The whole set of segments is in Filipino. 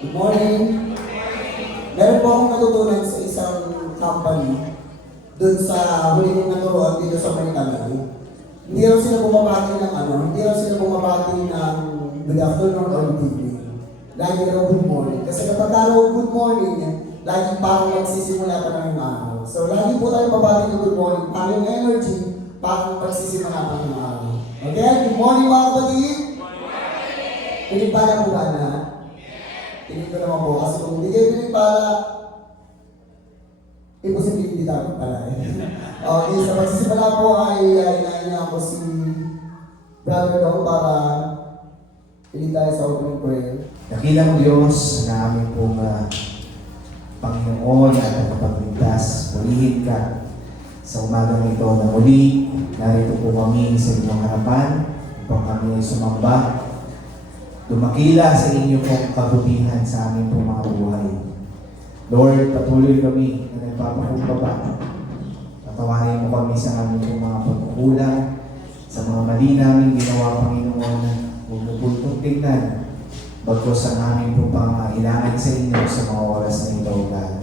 Good morning. Meron po akong natutunan sa isang company dun sa huli kong naturoan dito sa Manila. Hindi raw sila bumabati ng hindi raw sila bumabati ng good afternoon or good evening. Lagi raw good morning. Kasi kapag araw good morning, lagi parang magsisimula pa ng araw. So lagi po tayo babati ng good morning. Parang energy, parang magsisimula pa ng araw. Okay? Good morning mga kapatid! Pinipala po ba na? Tingin ko naman po, kasi kung hindi kayo pinipala, imposible hindi tayo pala eh. Okay, sa pagsisimula po ay inaina ko si Brother Dong para pili tayo sa opening prayer. Dakilang Diyos na aming pong Panginoon at nakapagligtas, purihin ka sa umagang ito na muli. Narito po kami sa inyong harapan upang kami ay sumamba. Dumakila sa inyo pong kabutihan sa aming pong mga buhay. Lord, patuloy kami na nagpapakumbaba. Patawarin mo kami sa aming pong mga pagkukulang, sa mga mali namin ginawa, Panginoon, huwag mo pultong tingnan. Bagkos ang aming pong pangailangan sa inyo sa mga oras na ito, God.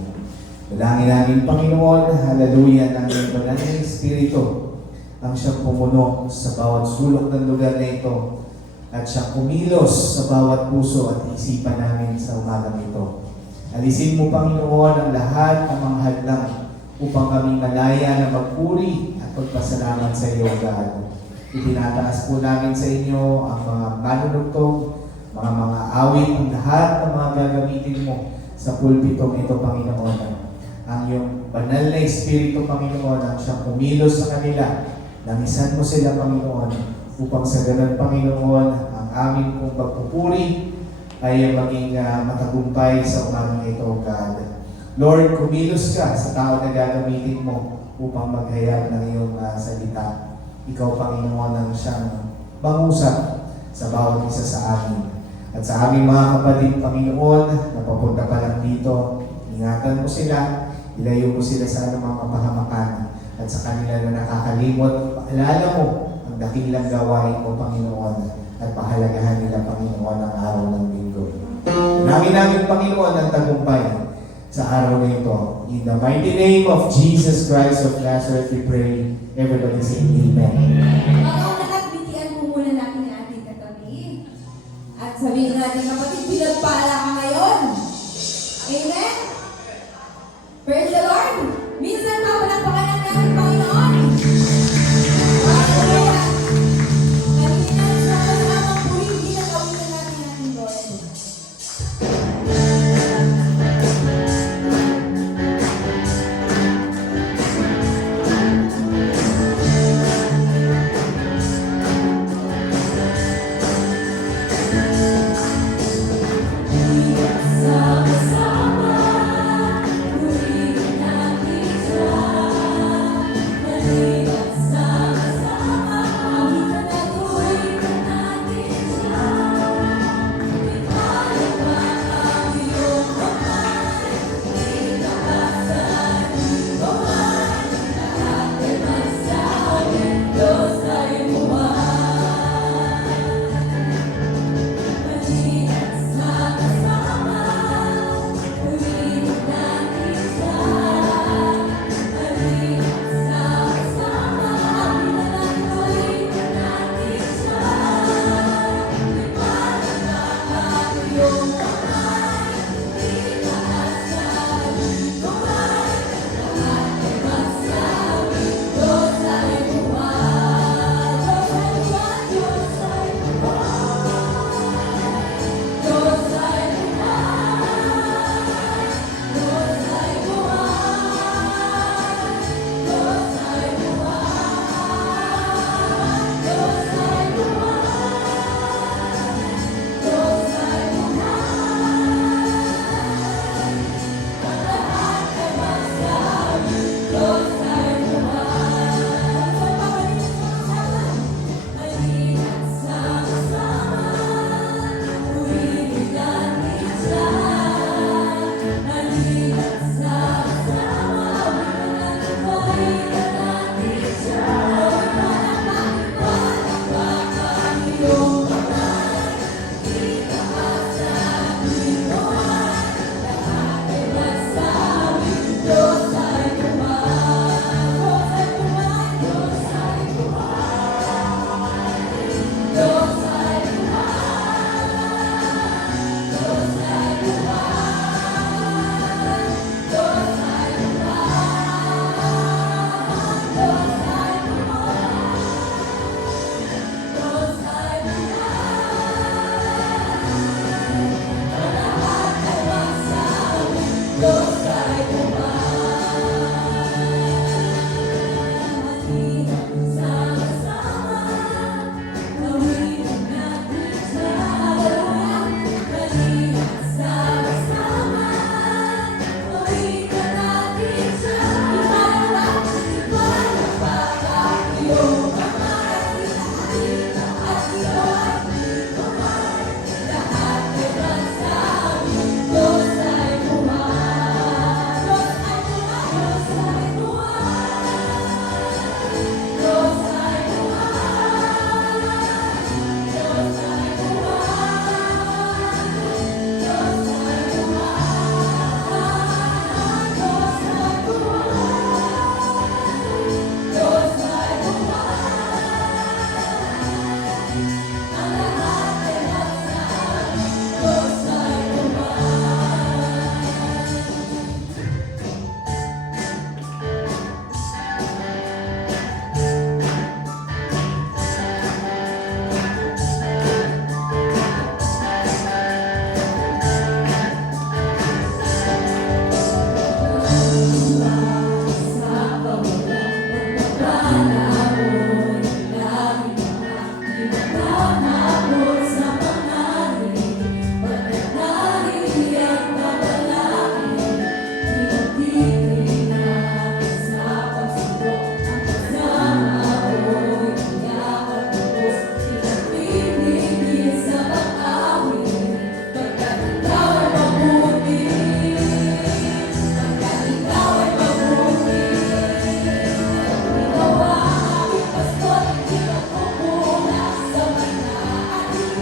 Dalangin namin, Panginoon, haleluya ng iyong banal na Espiritu ang siyang pumuno sa bawat sulok ng lugar na ito at siyang kumilos sa bawat puso at isipan namin sa umagang ito. Alisin mo, Panginoon, ang lahat ng mga hadlang upang kaming malaya na magpuri at pagpasalamat sa iyo, God. Itinataas po namin sa inyo ang mga manunugtong, mga awit, ang lahat ng mga gagamitin mo sa pulpitong ito, Panginoon. Ang iyong banal na Espiritu, Panginoon, ang siyang kumilos sa kanila. Langisan mo sila, Panginoon, upang sa ganun, Panginoon, ang aming pong pagpupuri ay maging matagumpay sa umagang ito, God. Lord, kumilos ka sa tao na gagamitin mo upang maghayag ng iyong salita. Ikaw, Panginoon, ang siyang mangusap sa bawat isa sa amin. At sa aming mga kapatid, Panginoon, na papunta pa lang dito, ingatan mo sila, ilayo mo sila sa anumang kapahamakan. At sa kanila na nakakalimot, paalala mo ang dakilang gawain mo, Panginoon, at pahalagahan nila, Panginoon, ang araw ng linggo. Namin, Panginoon, ang tagumpay sa araw na ito. In the mighty name of Jesus Christ of Nazareth, we pray. Everybody say Amen. Mga lahat, bitian po muna natin ang ating katabi. At sabihin natin, kapatid, pinagpala ka ngayon. Amen? Praise the Lord! Minsan pa palakpakan natin, Panginoon. Hallelujah! Kanina sa kasamang puri, hindi na gawin na natin ating Lord. Ikaw ang aking pastor, hindi magpupuna sa banal.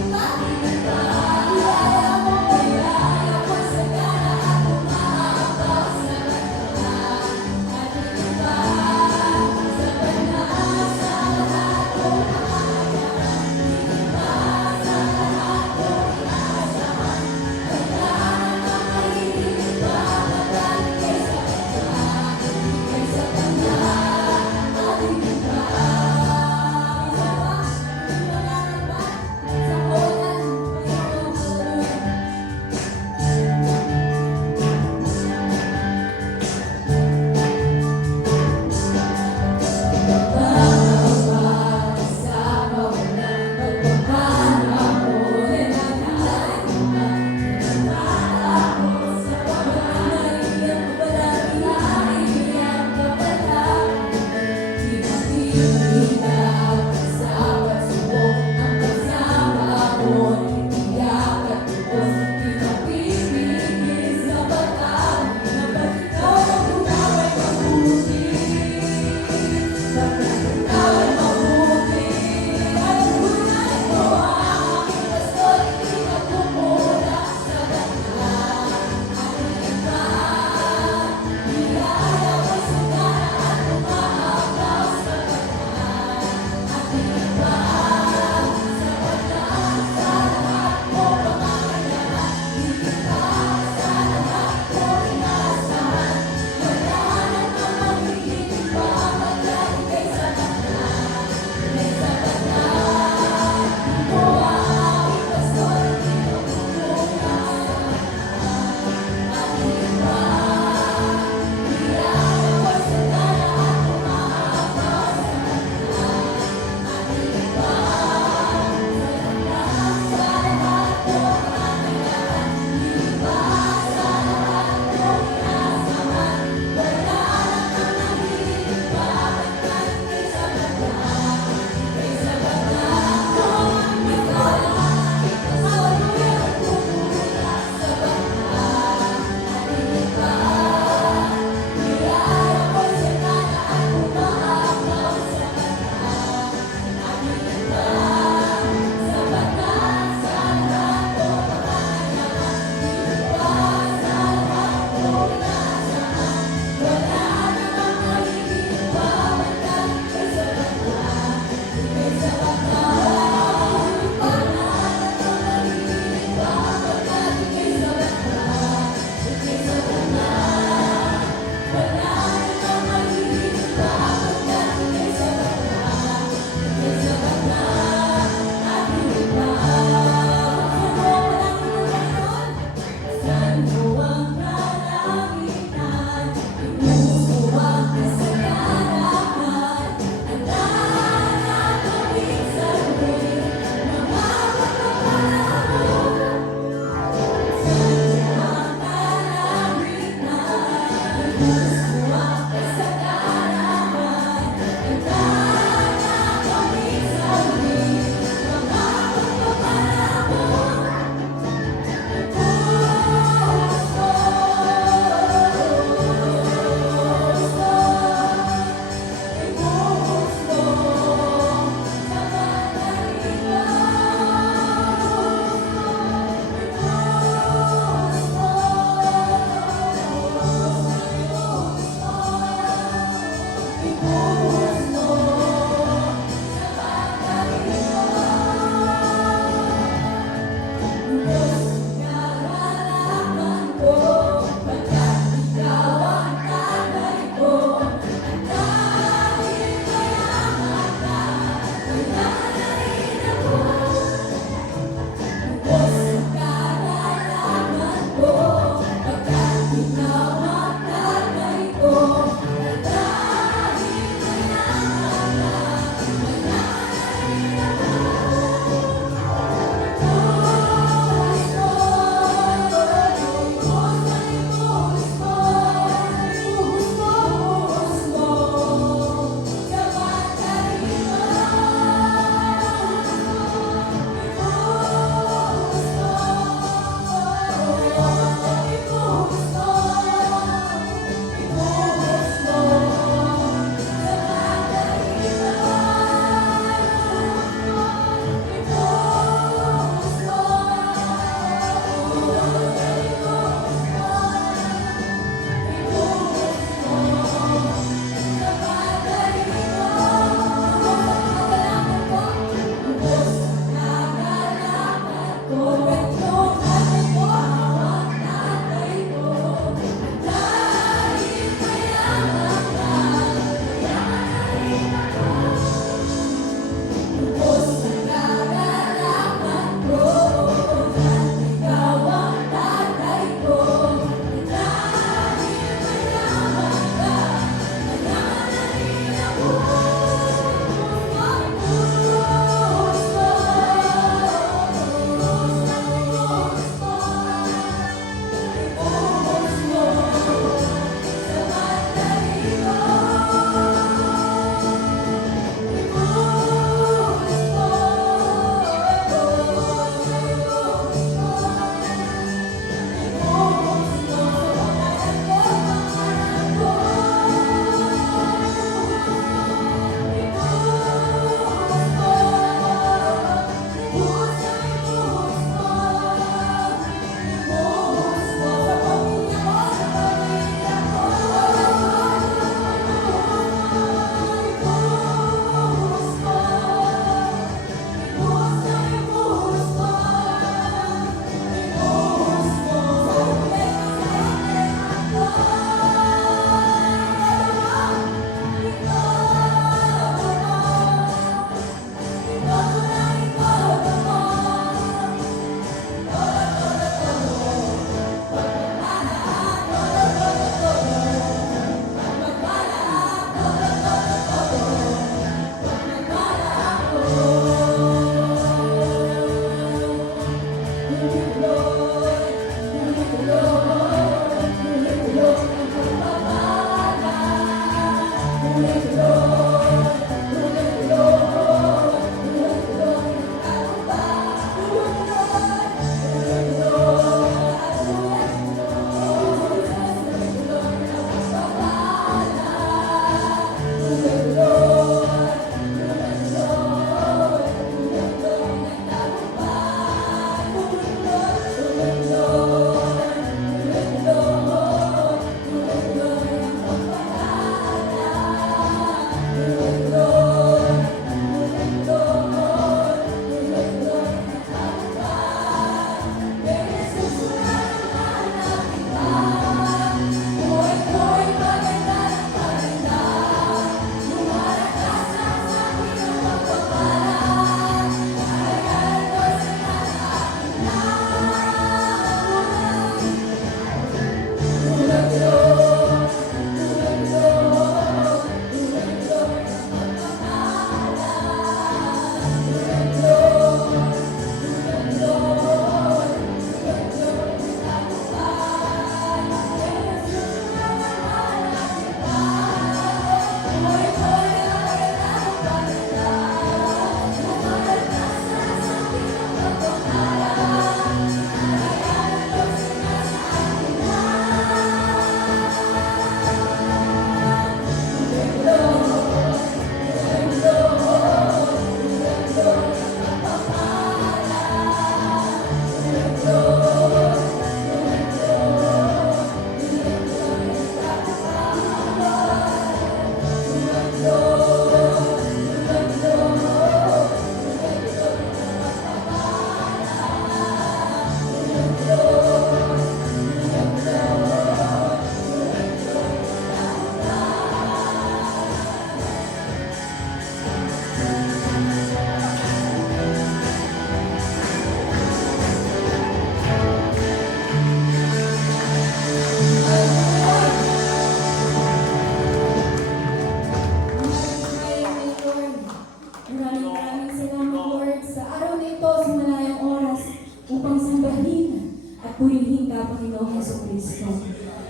Panginoong Jesucristo.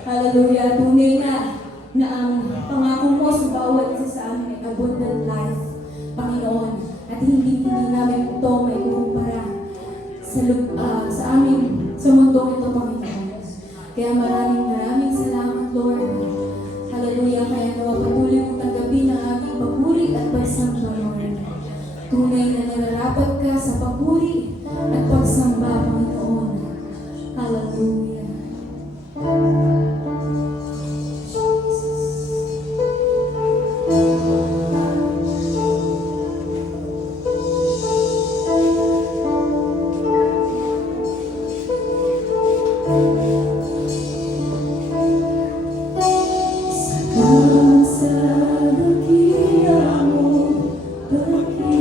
Hallelujah. Tunay na ang pangako mo sa bawat isa sa amin ay abundant life, Panginoon. At hindi namin ito may kukumpara sa amin, sa mundong ito, Panginoon. Kaya maraming salamat, Lord. Hallelujah. Kaya nawapatuloy mong tanggapin ang aming papuri at pagsamba, Lord. Tunay na nararapat ka sa papuri at pagsamba, Panginoon. Hallelujah. Sa dakilang mo, pag-ibig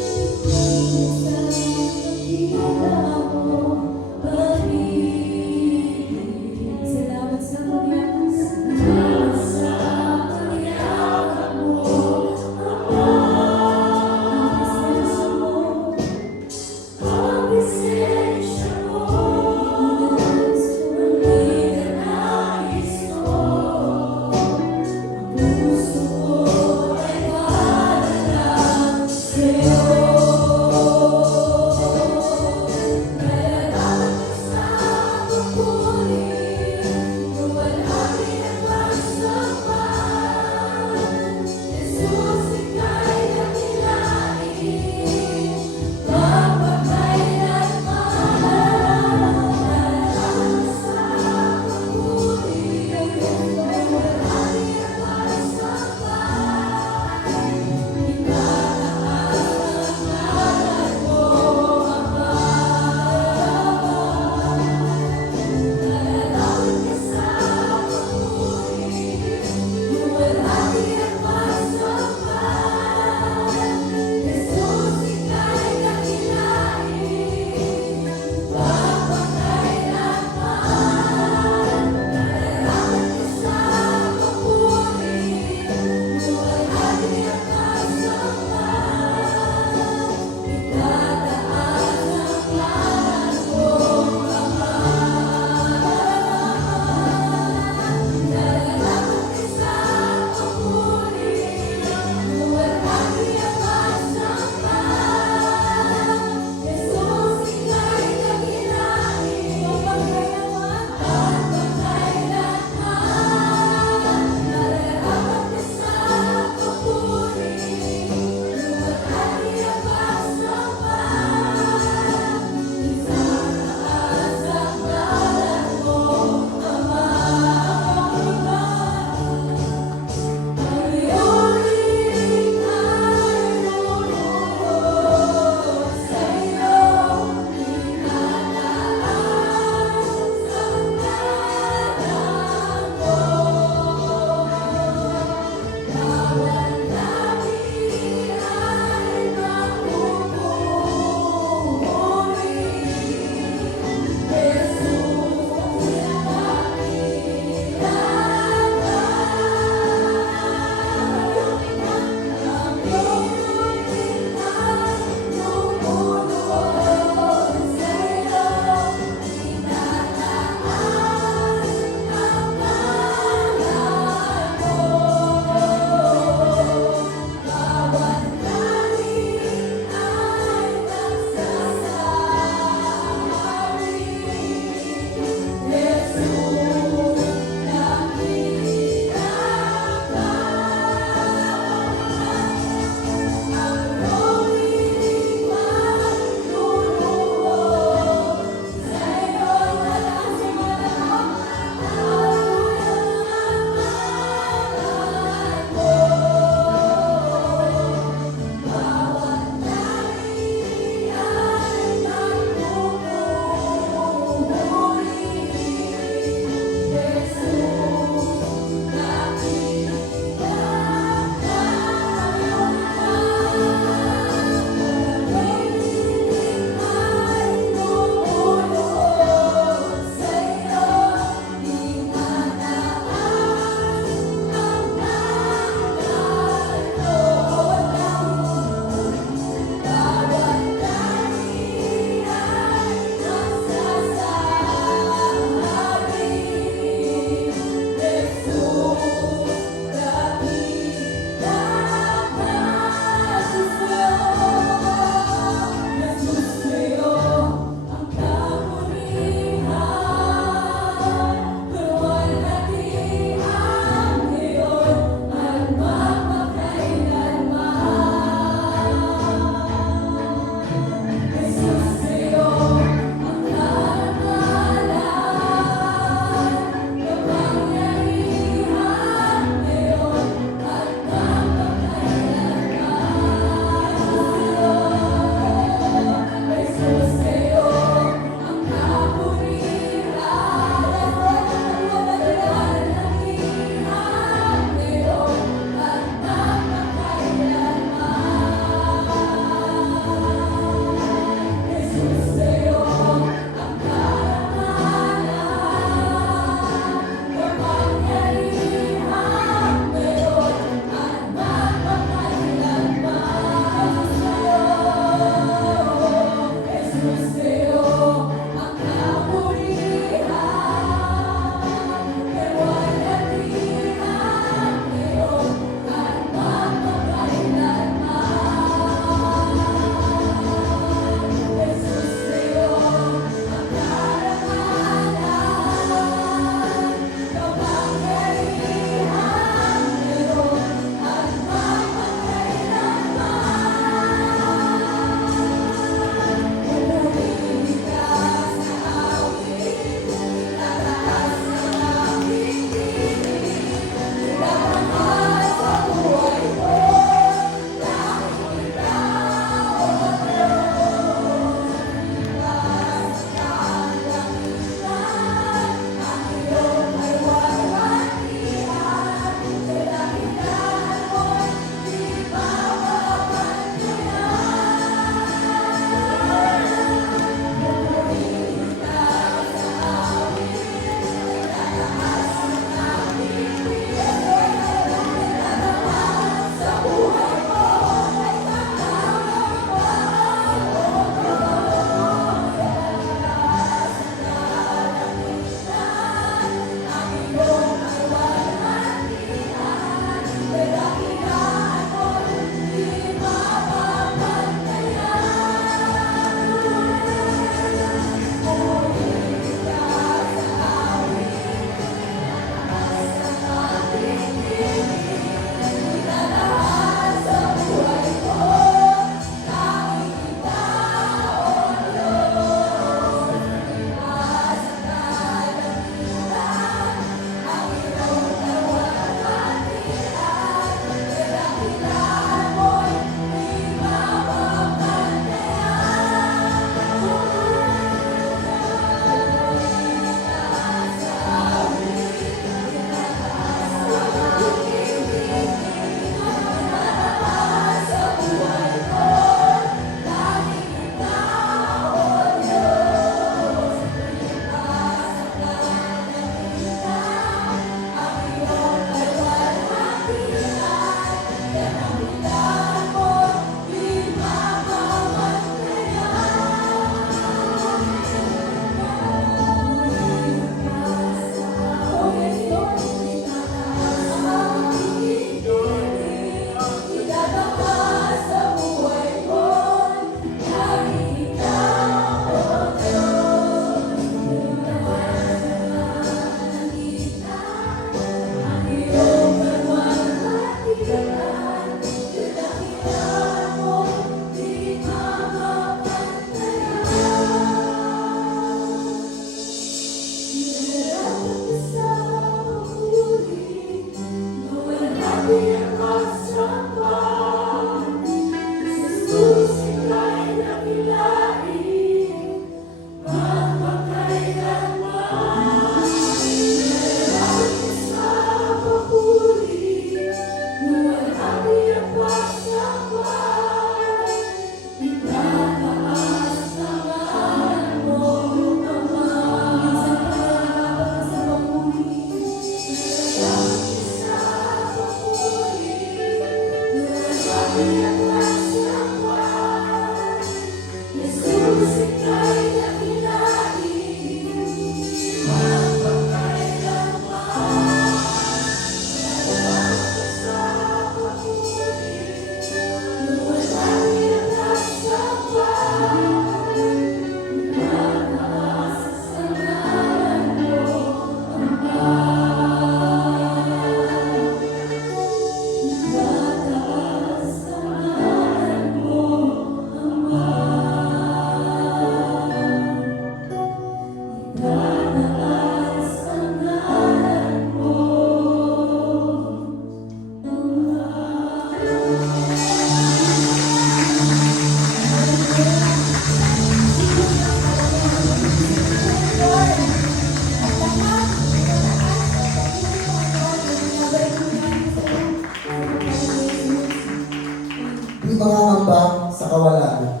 Di mangangamba sa kawalan,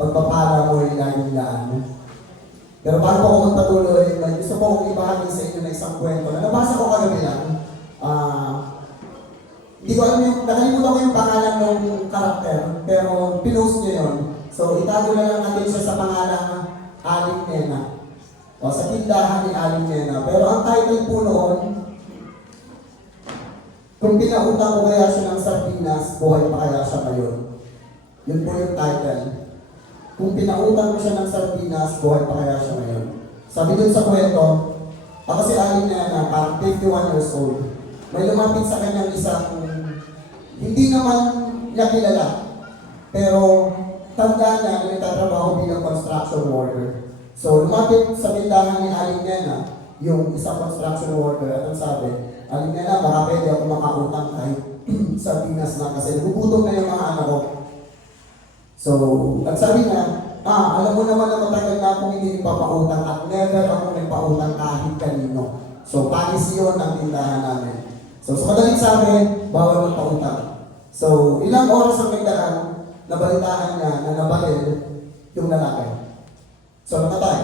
magpapala mo yung laging laan. Pero paano po ako magpatuloy, may gusto ko akong ibahagi sa inyo na isang kwento na nabasa ko kagabi lang. Hindi ko alam yung, nakalimutan ko yung pangalan ng karakter, pero pinost niya yun. So itago na lang natin siya sa pangalang Aling Nena. O sa tindahan ni Aling Nena. Pero ang title po noon, kung pinautang ko kaya siya ng sardinas, buhay pa kaya siya ngayon. Yun po yung title. Kung pinautang ko siya ng sardinas, buhay pa kaya siya ngayon. Sabi dun sa kwento, ako si Aling Nena, parang 51 years old. May lumapit sa kanyang isang, hindi naman niya kilala, pero tanda niya na nagtatrabaho bilang construction worker. So lumapit sa tindahan ni Aling Nena, yung isang construction worker, at ang sabi, Aling Nena, baka pwede ako makautang kahit sardinas na kasi nagugutom na yung mga anak ko. So, nagsabi niya, alam mo naman na matagal na akong hindi nagpapautang at never akong nagpautang kahit kanino. So, panis yun ang tindahan namin. So, sa madaling sabi, bawal magpautang. So, ilang oras ang nagdaan, nabalitaan niya na nabalil yung lalaki. So, nakatay.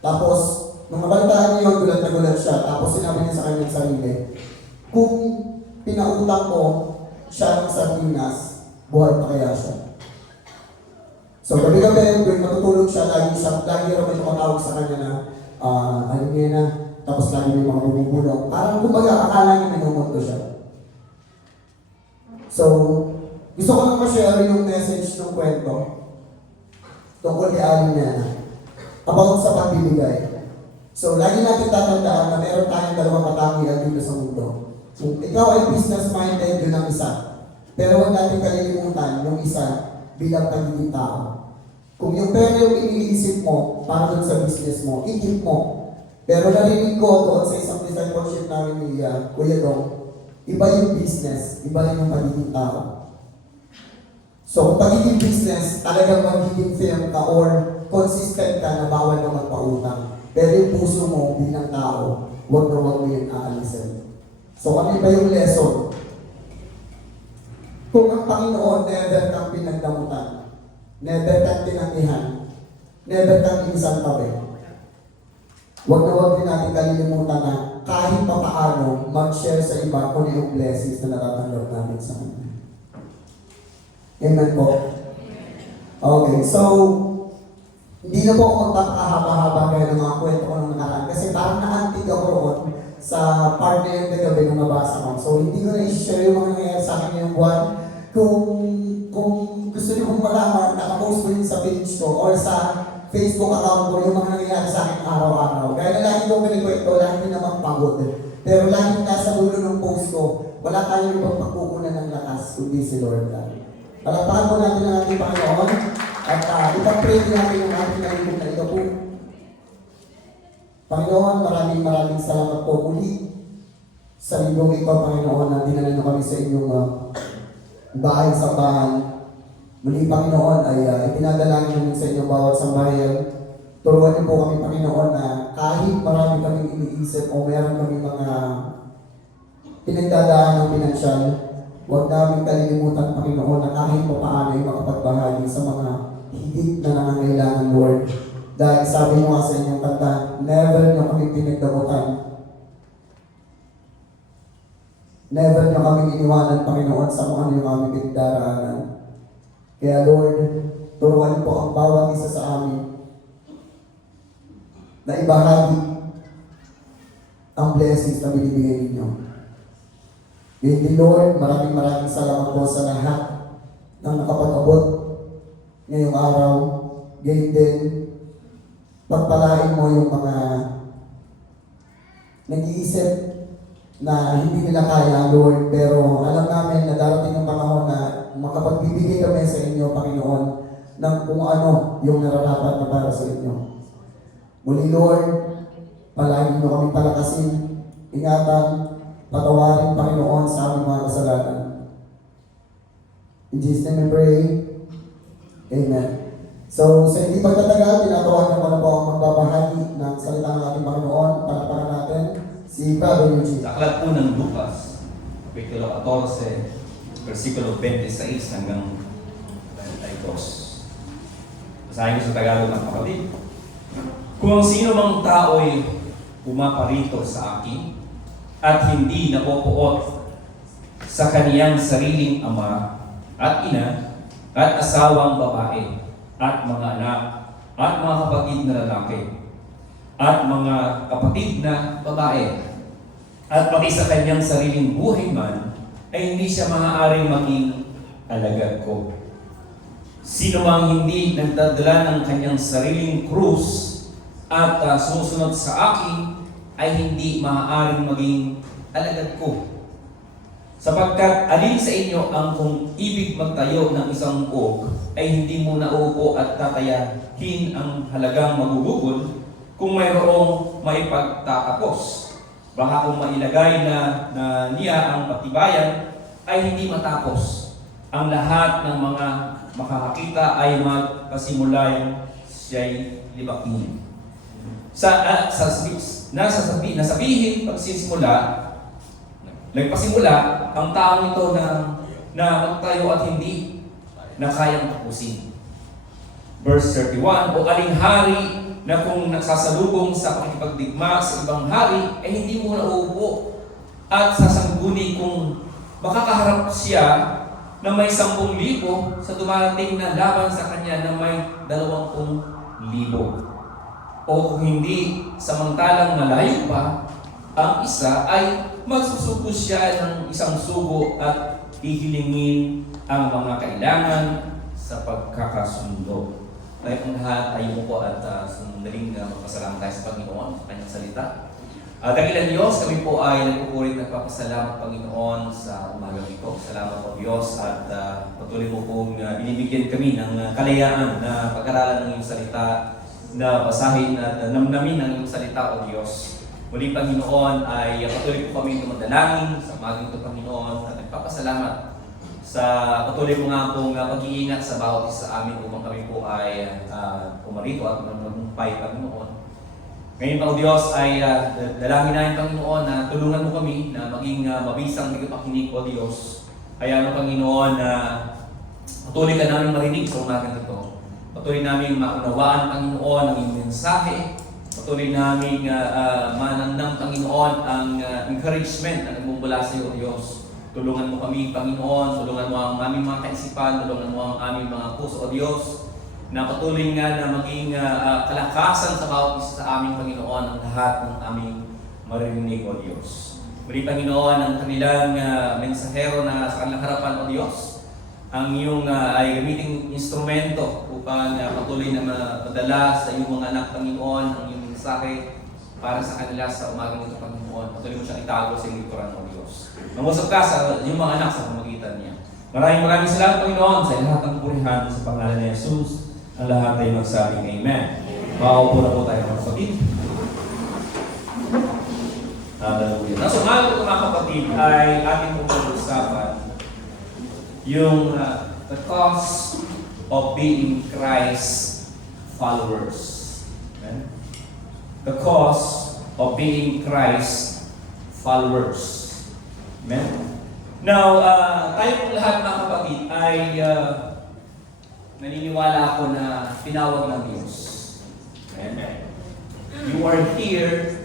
Tapos, nung nabalitaan niya yun, gulat na gulat siya. Tapos, sinabi niya sa kanyang sarili, kung pinautang ko siya ng sardinas, buhay pa kaya siya. So, gabi-gabi, kung matutulog siya, lagi raw may tumatawag sa kanya na, Aling Nena, tapos lagi may mga bumubulong. Parang kumbaga, akala niya minumunto siya. So, gusto ko lang ma-share yung message ng kwento tungkol kay Aling Nena about sa pagbibigay. So, lagi natin tatandaan na meron tayong dalawang katangian dito sa mundo. Kung ikaw ay business-minded, yun ang isa. Pero huwag natin kalilimutan yung isa bilang pagiging tao. Kung yung pera yung iniisip mo para dun sa business mo, i-keep mo. Pero narinig ko doon sa isang discipleship namin ni Kuya Dong, iba yung business, iba yung pagiging tao. So, kung pagiging business, talagang magiging firm ka or consistent ka na bawal na magpautang. Pero yung puso mo bilang tao, huwag na huwag mo yung aalisin. So, ano ba yung lesson? Kung ang Panginoon never kang pinagdamutan, never kang tinanggihan, never kang inisang tabi, huwag na huwag din natin kalilimutan na kahit pa paano mag-share sa iba kung ano yung blessings na natatanggap natin sa Kanya. Amen po. Okay, so, hindi na po ako magpapakahaba-haba kaya ng mga kwento ko nung nakaraan kasi parang naantig ako roon sa part na yung kagabi nung nabasa ko. So, hindi ko na i-share yung mga nangyayari sa akin ngayong buwan. Kung gusto niyo kong malaman, nakapost ko yun sa page ko or sa Facebook account ko yung mga nangyayari sa akin araw-araw. Kaya na lagi kong pinikwento, lagi naman pagod. Pero lagi nasa dulo ng post ko, wala tayong ibang pagkukunan ng lakas, kundi si Lord God. Palakpakan po natin ang ating Panginoon at ipag-pray natin ang ating nalibog na ito po. Panginoon, maraming salamat po muli sa linggong ito, Panginoon, na dinala na kami sa inyong bahay sa bahay. Muli, Panginoon, ay ipinadalangin namin sa inyong bawat sambahayan. Turuan niyo po kami, Panginoon, na kahit marami kaming iniisip o meron kami mga pinagdadaan ng pinansyal, huwag namin kalilimutan, Panginoon, na kahit pa paano ay makapagbahagi sa mga higit na nangangailangan, Lord. Dahil sabi mo nga sa inyong kanta, never niyo kami pinagdamutan. Never niyo kami iniwanan, Panginoon, sa mga niyo kami pinagdaraanan. Kaya Lord, turuan po ang bawat isa sa amin na ibahagi ang blessings na binibigay ninyo. Ngayon din Lord, maraming salamat po sa lahat ng nakapag-abot ngayong araw. Ngayon din, pagpalain mo yung mga nag-iisip na hindi nila kaya, Lord, pero alam namin na darating ang panahon na makapagbibigay kami sa inyo, Panginoon, ng kung ano yung nararapat na para sa inyo. Muli, Lord, palagi mo kami palakasin, ingatan, patawarin, Panginoon, sa aming mga kasalanan. In Jesus' name we pray. Amen. So, sa hindi pagtatagal, tinatawagan ko na po ang magbabahagi ng salita ng ating Panginoon. Palapakan natin si Brother Eugene. Sa aklat po ng Lucas, Kapitulo 14, versikulo 26 hanggang 22. Basahin ko sa Tagalog ng kapatid. Kung ang sino mang tao'y pumaparito sa akin at hindi napopuot sa kaniyang sariling ama at ina at asawang babae at mga anak at mga kapatid na lalaki at mga kapatid na babae at pati sa kanyang sariling buhay man ay hindi siya maaaring maging alagad ko. Sino mang hindi nagdadala ng kanyang sariling krus at sumusunod sa akin ay hindi maaaring maging alagad ko. Sapagkat alin sa inyo ang kung ibig magtayo ng isang uog ay hindi muna uupo at tatayahin ang halagang magugugol kung mayroong maipagtatapos. Baka kung mailagay na niya ang patibayan ay hindi matapos. Ang lahat ng mga makakakita ay magpasimula yung siya'y libakin. Nasabihin pagsisimula, nagpasimula ang taong ito na magtayo at hindi na kayang tapusin. Verse 31, o aling hari na kung nagsasalubong sa pakikipagdigma sa ibang hari, ay hindi mo na uupo at sasangguni kung makakaharap siya na may 10,000 sa dumarating na laban sa kanya na may 20,000. O kung hindi, samantalang malayo pa, ang isa ay magsusuko siya ng isang sugo at hihilingin ang mga kailangan sa pagkakasundo. Tayo pong lahat, tayo po at sandaling magpasalamat tayo sa Panginoon sa kanyang salita. Dakilang Diyos, kami po ay nagpupurit nagpapasalamat Panginoon sa umagang ito. Salamat po Diyos at patuloy mo pong binibigyan kami ng kalayaan na pag-aralan ng iyong salita, na basahin at namnamin ang iyong salita o Diyos. Muli Panginoon ay patuloy po kami tumadalangin sa umagang ito Panginoon at nagpapasalamat sa patuloy mo nga pong pag-iingat sa bawat isa sa amin upang kami po ay pumarito at magmumpay Panginoon. Ngayon pa o Diyos ay dalangin namin Panginoon na tulungan mo kami na maging mabisang tagapakinig o Diyos. Kaya ano Panginoon na patuloy ka namin marinig sa umagang ito. Patuloy namin maunawaan Panginoon ang iyong mensahe. Patuloy namin manandang Panginoon ang encouragement na nagmumula sa iyo Diyos. Tulungan mo kami Panginoon, tulungan mo ang aming mga kaisipan, tulungan mo ang aming mga puso o Diyos. Na patuloy nga na maging kalakasan sa bawat isa sa aming Panginoon ang lahat ng aming maririnig o Diyos. Muli Panginoon ang kanilang mensahero na sa kanilang harapan o Diyos, ang iyong ay gamiting instrumento upang patuloy na madala sa iyong mga anak Panginoon ang iyong mensahe para sa kanila sa umagang ito Panginoon. Patuloy mo siyang itago sa iyong likuran o Diyos. Mangusap ka sa iyong mga anak sa pamagitan niya. Maraming salamat Panginoon sa lahat ng purihan sa pangalan ni Jesus. Ang lahat ay magsabing Amen. Makaupo na po tayo mga kapatid. Hallelujah. Nasa umaga ito mga kapatid ay ating pag-usapan yung the cost of being Christ followers. Amen? The cost of being Christ followers. Amen? Now, tayo pong lahat mga kapatid ay naniniwala ako na tinawag ng Diyos. Amen. You are here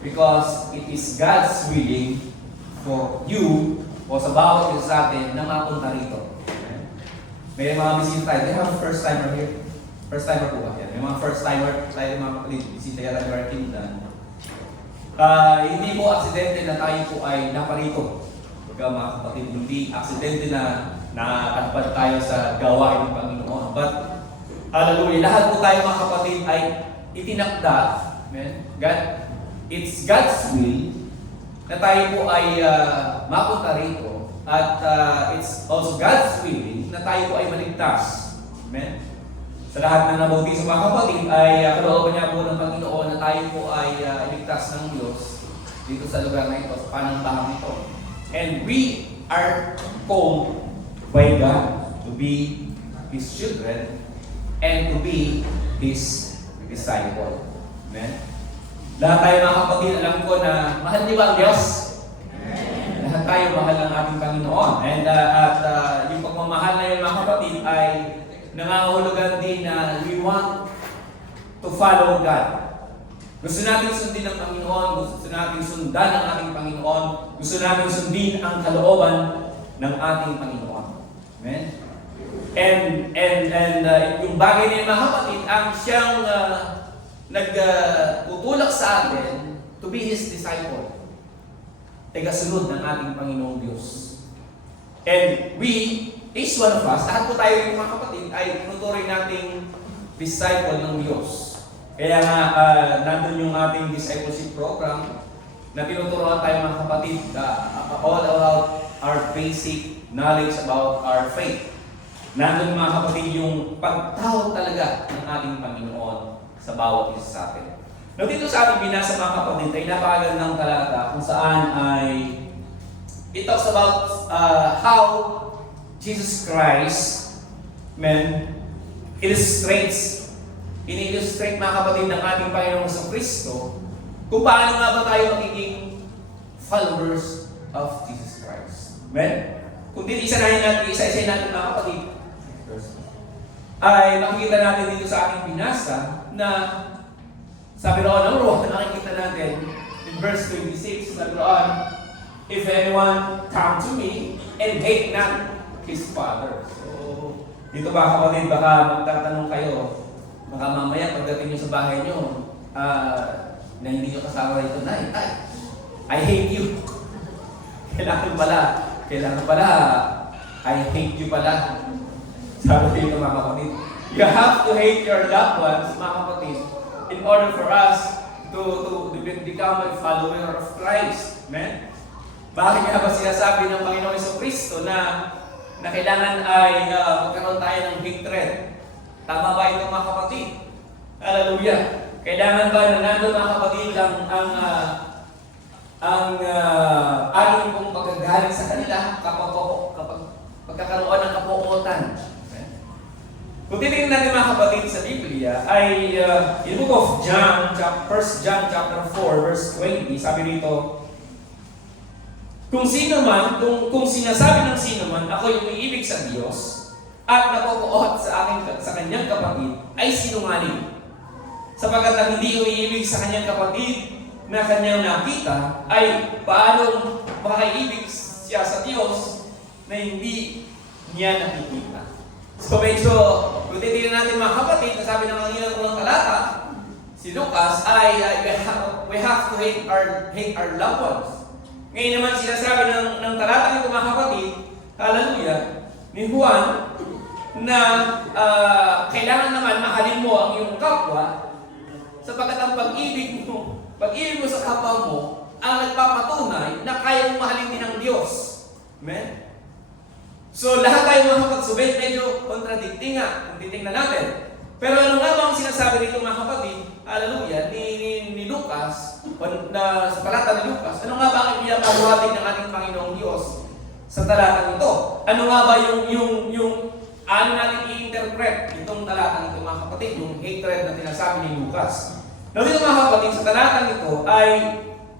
because it is God's willing for you o sa bawat isa sa atin na mapunta rito. May mga bisita tayo. They have first timer here. First timer po ba? Yan. May mga first timer tayo mga kapatid. Bisita yata ni Marquinda. Hindi po aksidente na tayo po ay naparito. Pagka mga kapatid, hindi aksidente na nakatapad tayo sa gawain ng Panginoon. But, hallelujah, lahat po tayo mga kapatid ay itinakda. Amen? It's God's will na tayo po ay mapunta rito. At it's also God's will na tayo po ay maligtas. Amen? Sa lahat ng nabautismo mga kapatid ay kalooban niya po ng Panginoon na tayo po ay iligtas ng Diyos dito sa lugar na ito, sa panambahang ito. And we are called by God to be His children and to be His disciple. Amen? Lahat tayo mga kapatid, alam ko na mahal niyo ba ang Diyos? Lahat tayo mahal ang ating Panginoon. And yung pagmamahal na yun mga kapatid ay nangangahulugan din na we want to follow God. Gusto natin sundin ang Panginoon, gusto natin sundan ang ating Panginoon, gusto natin sundin ang kalooban ng ating Panginoon. Amen? And yung bagay na yun mga kapatid, ang siyang nagtutulak sa atin to be His disciple. Tagasunod ng ating Panginoong Diyos. And we, each one of us, lahat po tayo yung mga kapatid, ay tuturing nating disciple ng Diyos. Kaya nga, nandun yung ating discipleship program na tinuturuan tayo mga kapatid all about our basic knowledge about our faith. Nandun mga kapatid yung pagtawag talaga ng ating Panginoon sa bawat isa sa atin. Now dito sa ating binasa mga kapatid ay napakagandang talata kung saan ay it talks about how Jesus Christ, ini-illustrate mga kapatid ng ating Panginoong sa Kristo kung paano nga ba tayo magiging followers of Jesus Christ. Amen? Kung isa-isahin natin mga kapatid, ay makikita natin dito sa ating binasa na sabi roon, number 1, nakikita natin in verse 26, sabi roon, if anyone come to me and hate not his father. So, dito mga kapatid, baka magtatanong kayo, baka mamaya pagdating nyo sa bahay nyo, na hindi nyo kasama rito, Nay, I hate you. Kailangan pala, I hate you pala. Sabi dito mga kapatid, you have to hate your loved ones, mga kapatid, in order for us to become a follower of Christ. Amen? Bakit nga ba sinasabi ng Panginoong Jesucristo na kailangan ay magkaroon tayo ng hatred? Tama ba ito mga kapatid? Hallelujah! Kailangan ba na nandun mga kapatid ang ating pong pagkagaling sa kanila kapag pagkakaroon ng kapukutan? Kung titingnan natin mga kapatid sa Biblia ay in the book of John, 1 John chapter 4 verse 20, sabi rito, kung sinasabi ng sino man, ako yung umiibig sa Diyos at napupuot sa kanyang kapatid, ay sinungaling. Sapagkat ang hindi umiibig sa kanyang kapatid na kanyang nakita, ay paano makaibig siya sa Diyos na hindi niya nakikita. So medyo, kung titignan natin mga kapatid, na sabi ng mga unang talata, si Lucas ay we have to hate our loved ones. Ngayon naman sinasabi ng talata nito mga kapatid, hallelujah, ni Juan, na kailangan naman mahalin mo ang iyong kapwa, sapagkat ang pag-ibig mo sa kapwa mo, ang nagpapatunay na kaya mong mahalin din ang Diyos. Amen? So lahat tayo mga kapatid, medyo contradicting nga kung titingnan natin. Pero ano nga ba ang sinasabi dito mga kapatid, hallelujah, ni Lucas, sa talata ni Lucas, ano nga ba ang ipinapabuhatin ng ating Panginoong Diyos sa talata nito? Ano nga ba yung ano natin i-interpret itong talata nito mga kapatid, yung hatred na tinasabi ni Lucas? Now dito mga kapatid, sa talata nito ay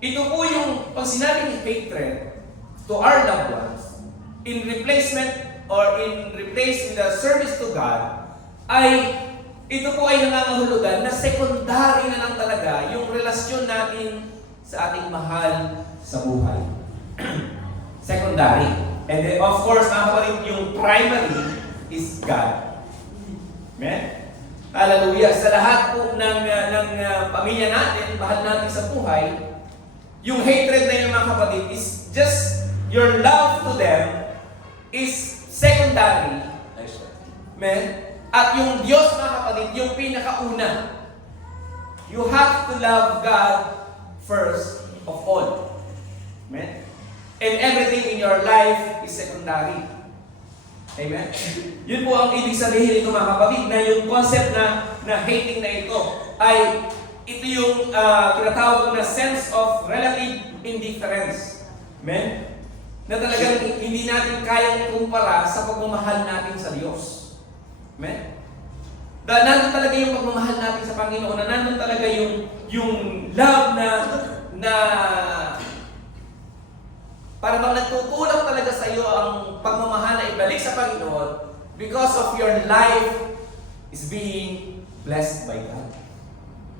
ito po yung pag sinabing hatred to our loved ones in replacement or in replace with the service to God, ay ito po ay nangangahulugan na secondary na lang talaga yung relasyon natin sa ating mahal sa buhay. secondary. And then, of course, mga kapatid, yung primary is God. Amen? Hallelujah. Sa lahat po ng pamilya natin, mahal natin sa buhay, yung hatred na yun, mga kapatid, is just your love to them is secondary. Amen? At yung Diyos, mga kapatid, yung pinakauna. You have to love God first of all. Amen? And everything in your life is secondary. Amen? Yun po ang ibig sabihin nito, mga kapatid, na yung concept na hating na ito ay ito yung tinatawag na sense of relative indifference. Amen? Na talagang hindi natin kayang ikumpara sa pagmamahal natin sa Diyos. Amen? Dahil nandun talaga yung pagmamahal natin sa Panginoon, na nandun talaga yung love na para bang nagtutulak talaga sa iyo ang pagmamahal na ibalik sa Panginoon because of your life is being blessed by God.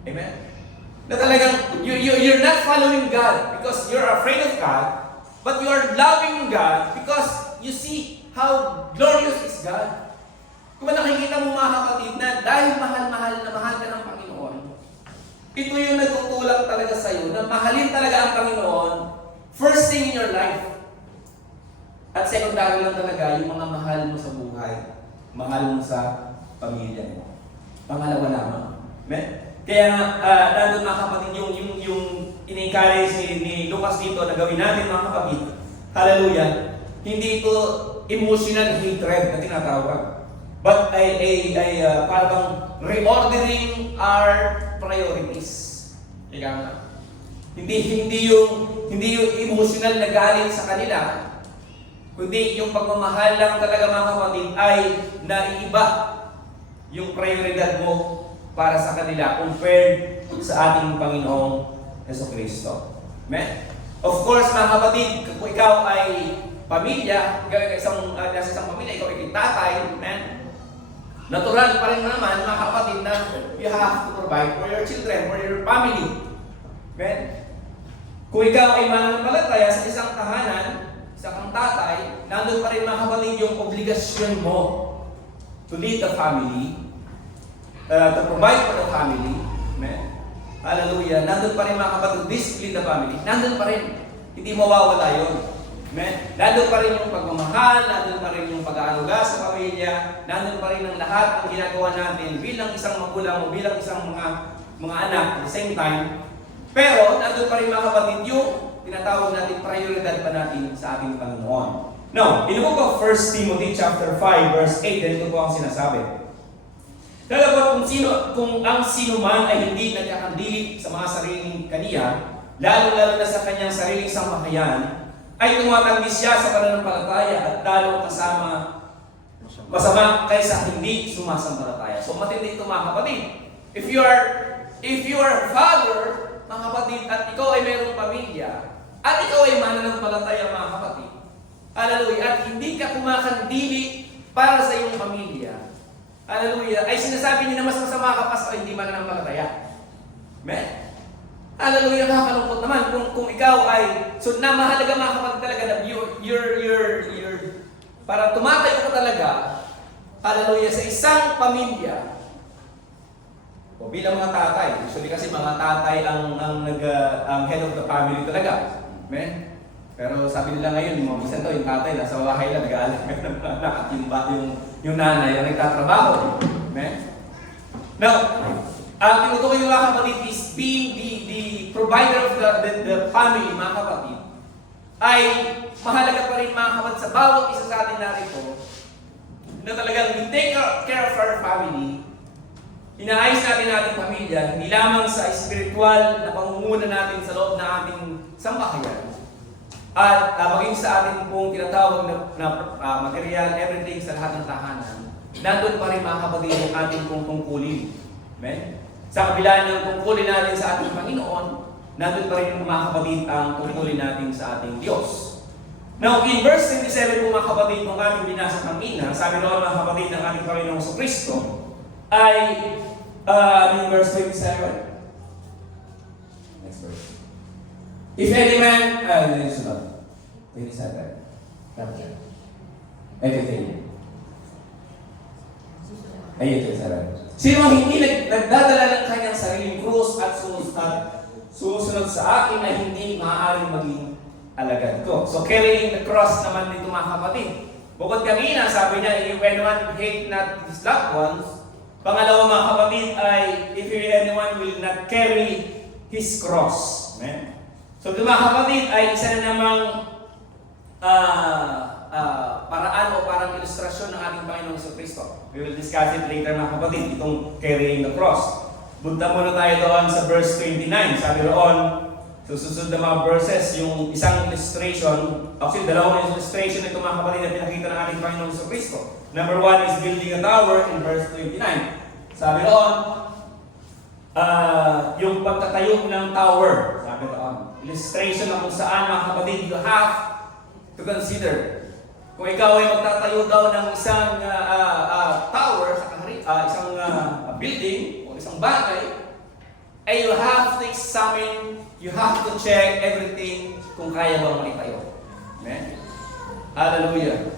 Amen? Na talagang you're not following God because you're afraid of God, but you are loving God because you see how glorious is God. Kung nakikita mo, mga kapatid, na dahil mahal na mahal ka ng Panginoon, ito yung nagtutulak talaga sa iyo na mahalin talaga ang Panginoon first thing in your life. At secondary lang talaga yung mga mahal mo sa buhay, mahal mo sa pamilya mo. Pangalawa lamang. Amen? Kaya nandun, mga kapatid, yung in-encourage ni Lucas dito na gawin natin, mga kapatid. Hallelujah. Hindi ito emotional hatred na tinatawag. But parang reordering our priorities. Kaya nga. Hindi yung emotional na galing sa kanila, kundi yung pagmamahal lang talaga, mga kapatid, ay naiiba yung prioridad mo para sa kanila compared sa ating Panginoong Jesucristo. Amen? Of course, mga kapatid, kung ikaw ay pamilya, nasa isang pamilya, ikaw ay tatay, amen? Natural pa rin naman, mga kapatid, na you have to provide for your children, for your family. Amen? Kung ikaw ay mananampalataya sa isang tahanan, sa kang tatay, nandun pa rin, mga kapatid, yung obligasyon mo to lead the family, to provide for the family. Amen? Hallelujah. Nandun pa rin, mga kapatid, discipline the family. Nandun pa rin. Hindi mawawala yun. Amen? Nandun pa rin yung pagmamahal, nandun pa rin yung pag-aaruga sa pamilya, nandun pa rin ang lahat ng ginagawa natin bilang isang magulang o bilang isang mga anak at the same time. Pero, nandun pa rin, mga kapatid, yung tinatawag natin prioridad pa natin sa ating Panginoon. Now, in the book of 1 Timothy chapter 5 verse 8, ganito po ang sinasabi. Lalo kung ang sino man ay hindi nagkakandili sa mga sariling kaniya, lalo na sa kanyang sariling sambahayan, ay tumatanggi siya sa pananampalataya at lalo kasama masama kaysa hindi sumasampalataya. So matindi ito, mga kapatid. If you are father, mga kapatid, at ikaw ay mayroong pamilya, at ikaw ay mananampalataya, mga kapatid, hallelujah, at hindi ka kumakandili para sa iyong pamilya, hallelujah, ay sinasabi niya na mas masama ka pa sa hindi mananampalataya. Amen? Hallelujah, nakakalungkot naman kung ikaw ay, so na mahalaga, mga kapatid, talaga na you're para tumatayo ka talaga, hallelujah, sa isang pamilya. O bilang mga tatay, usually kasi mga tatay ang head of the family talaga. Amen? Pero sabi nila ngayon, yung mga minsan to, yung tatay nasa bahay lang, nag-aalag ng anak at yung nanay ang nagtatrabaho. Amen? Now, ang tinutukoy yung mga kapatid is being the provider of the family, mga kapatid, ay mahalaga pa rin, mga kapatid, sa bawat isa sa atin narito, na talagang we take care of our family, inaayos natin ating pamilya, hindi lamang sa spiritual na pangunguna natin sa loob na ating sambahayan, at maging sa ating pong tinatawag na material, everything sa lahat ng tahanan, nandun pa rin, mga kapatid, yung ating pong tungkulin. Amen? Sa kabila ng tungkulin natin sa ating Panginoon, nandun pa rin, mga kapatid, ang tungkulin natin sa ating Diyos. Now, in verse 27 po, mga kapatid, nung ating binasa kanina, sabi noon, mga kapatid, ng ating Panginoong Kristo, ay, in verse 27? Next verse. If any man, 27. Everything. Ayun ito, sarap. Sino ang hindi nagdadala ng kanyang sariling krus at sumusunod sa akin ay hindi maaaring maging alagad ko. So carrying the cross naman dito mga kapatid. Bukod kanina, sabi niya, if anyone hate not his loved ones, pangalawa mga kapatid ay if anyone will not carry his cross. Amen? So mga kapatid ay isa na namang paraan o parang ilustrasyon ng ating Panginoong Kristo. We will discuss it later mga kapatid, itong carrying the cross. Punta muna tayo doon sa verse 29. Sabi roon, susunod na mga verses, yung isang illustration, actually dalawang illustration ito mga kapatid na pinakita ng ating Panginoong Kristo. Number 1 is building a tower in verse 29. Sabi roon, yung pagtatayo ng tower. Sabi roon, illustration na kung saan mga kapatid, you have to consider. Kung ikaw ay magtatayo daw ng isang tower, isang building, o isang bagay, ay you have to examine, you have to check everything kung kaya bang maitayo. Amen? Hallelujah.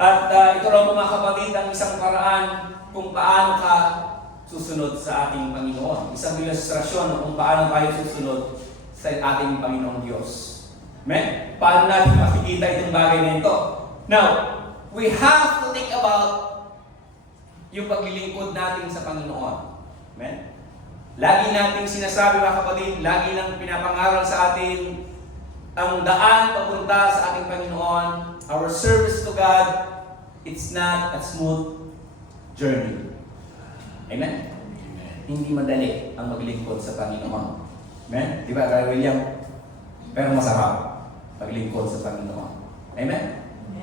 At ito raw mga kapatid ang isang paraan kung paano ka susunod sa ating Panginoon. Isang ilustrasyon kung paano tayo susunod sa ating Panginoong Diyos. Amen? Paano natin makikita itong bagay na ito? Now, we have to think about yung paglilingkod natin sa Panginoon. Amen? Lagi nating sinasabi mga kapatid, lagi nang pinapangaral sa atin ang daan papunta sa ating Panginoon, our service to God, it's not a smooth journey. Amen? Hindi madali ang maglingkod sa Panginoon. Amen? Di ba, Brother William? Pero masarap maglingkod sa Panginoon. Amen?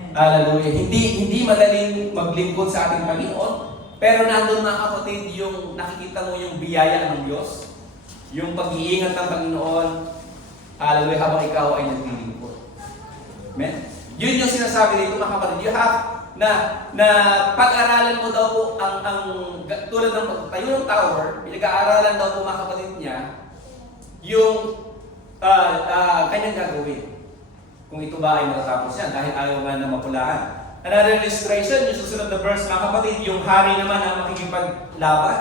Hallelujah. Hindi madaling maglingkod sa ating Panginoon, pero nandun mga kapatid yung nakikita mo yung biyaya ng Diyos, yung pag-iingat ng Panginoon, hallelujah, habang ikaw ay naglilingkod. Amen? Yun yung sinasabi dito mga kapatid. You have na pag-aralan mo daw po ang tulad ng pagtayo ng tower, pinag-aaralan daw po mga kapatid niya yung kanyang gagawin. Kung ito ba ay matatapos yan dahil ayaw nga na mapulaan. Another illustration, yung susunod na verse mga kapatid, yung hari naman ang makikipaglaban.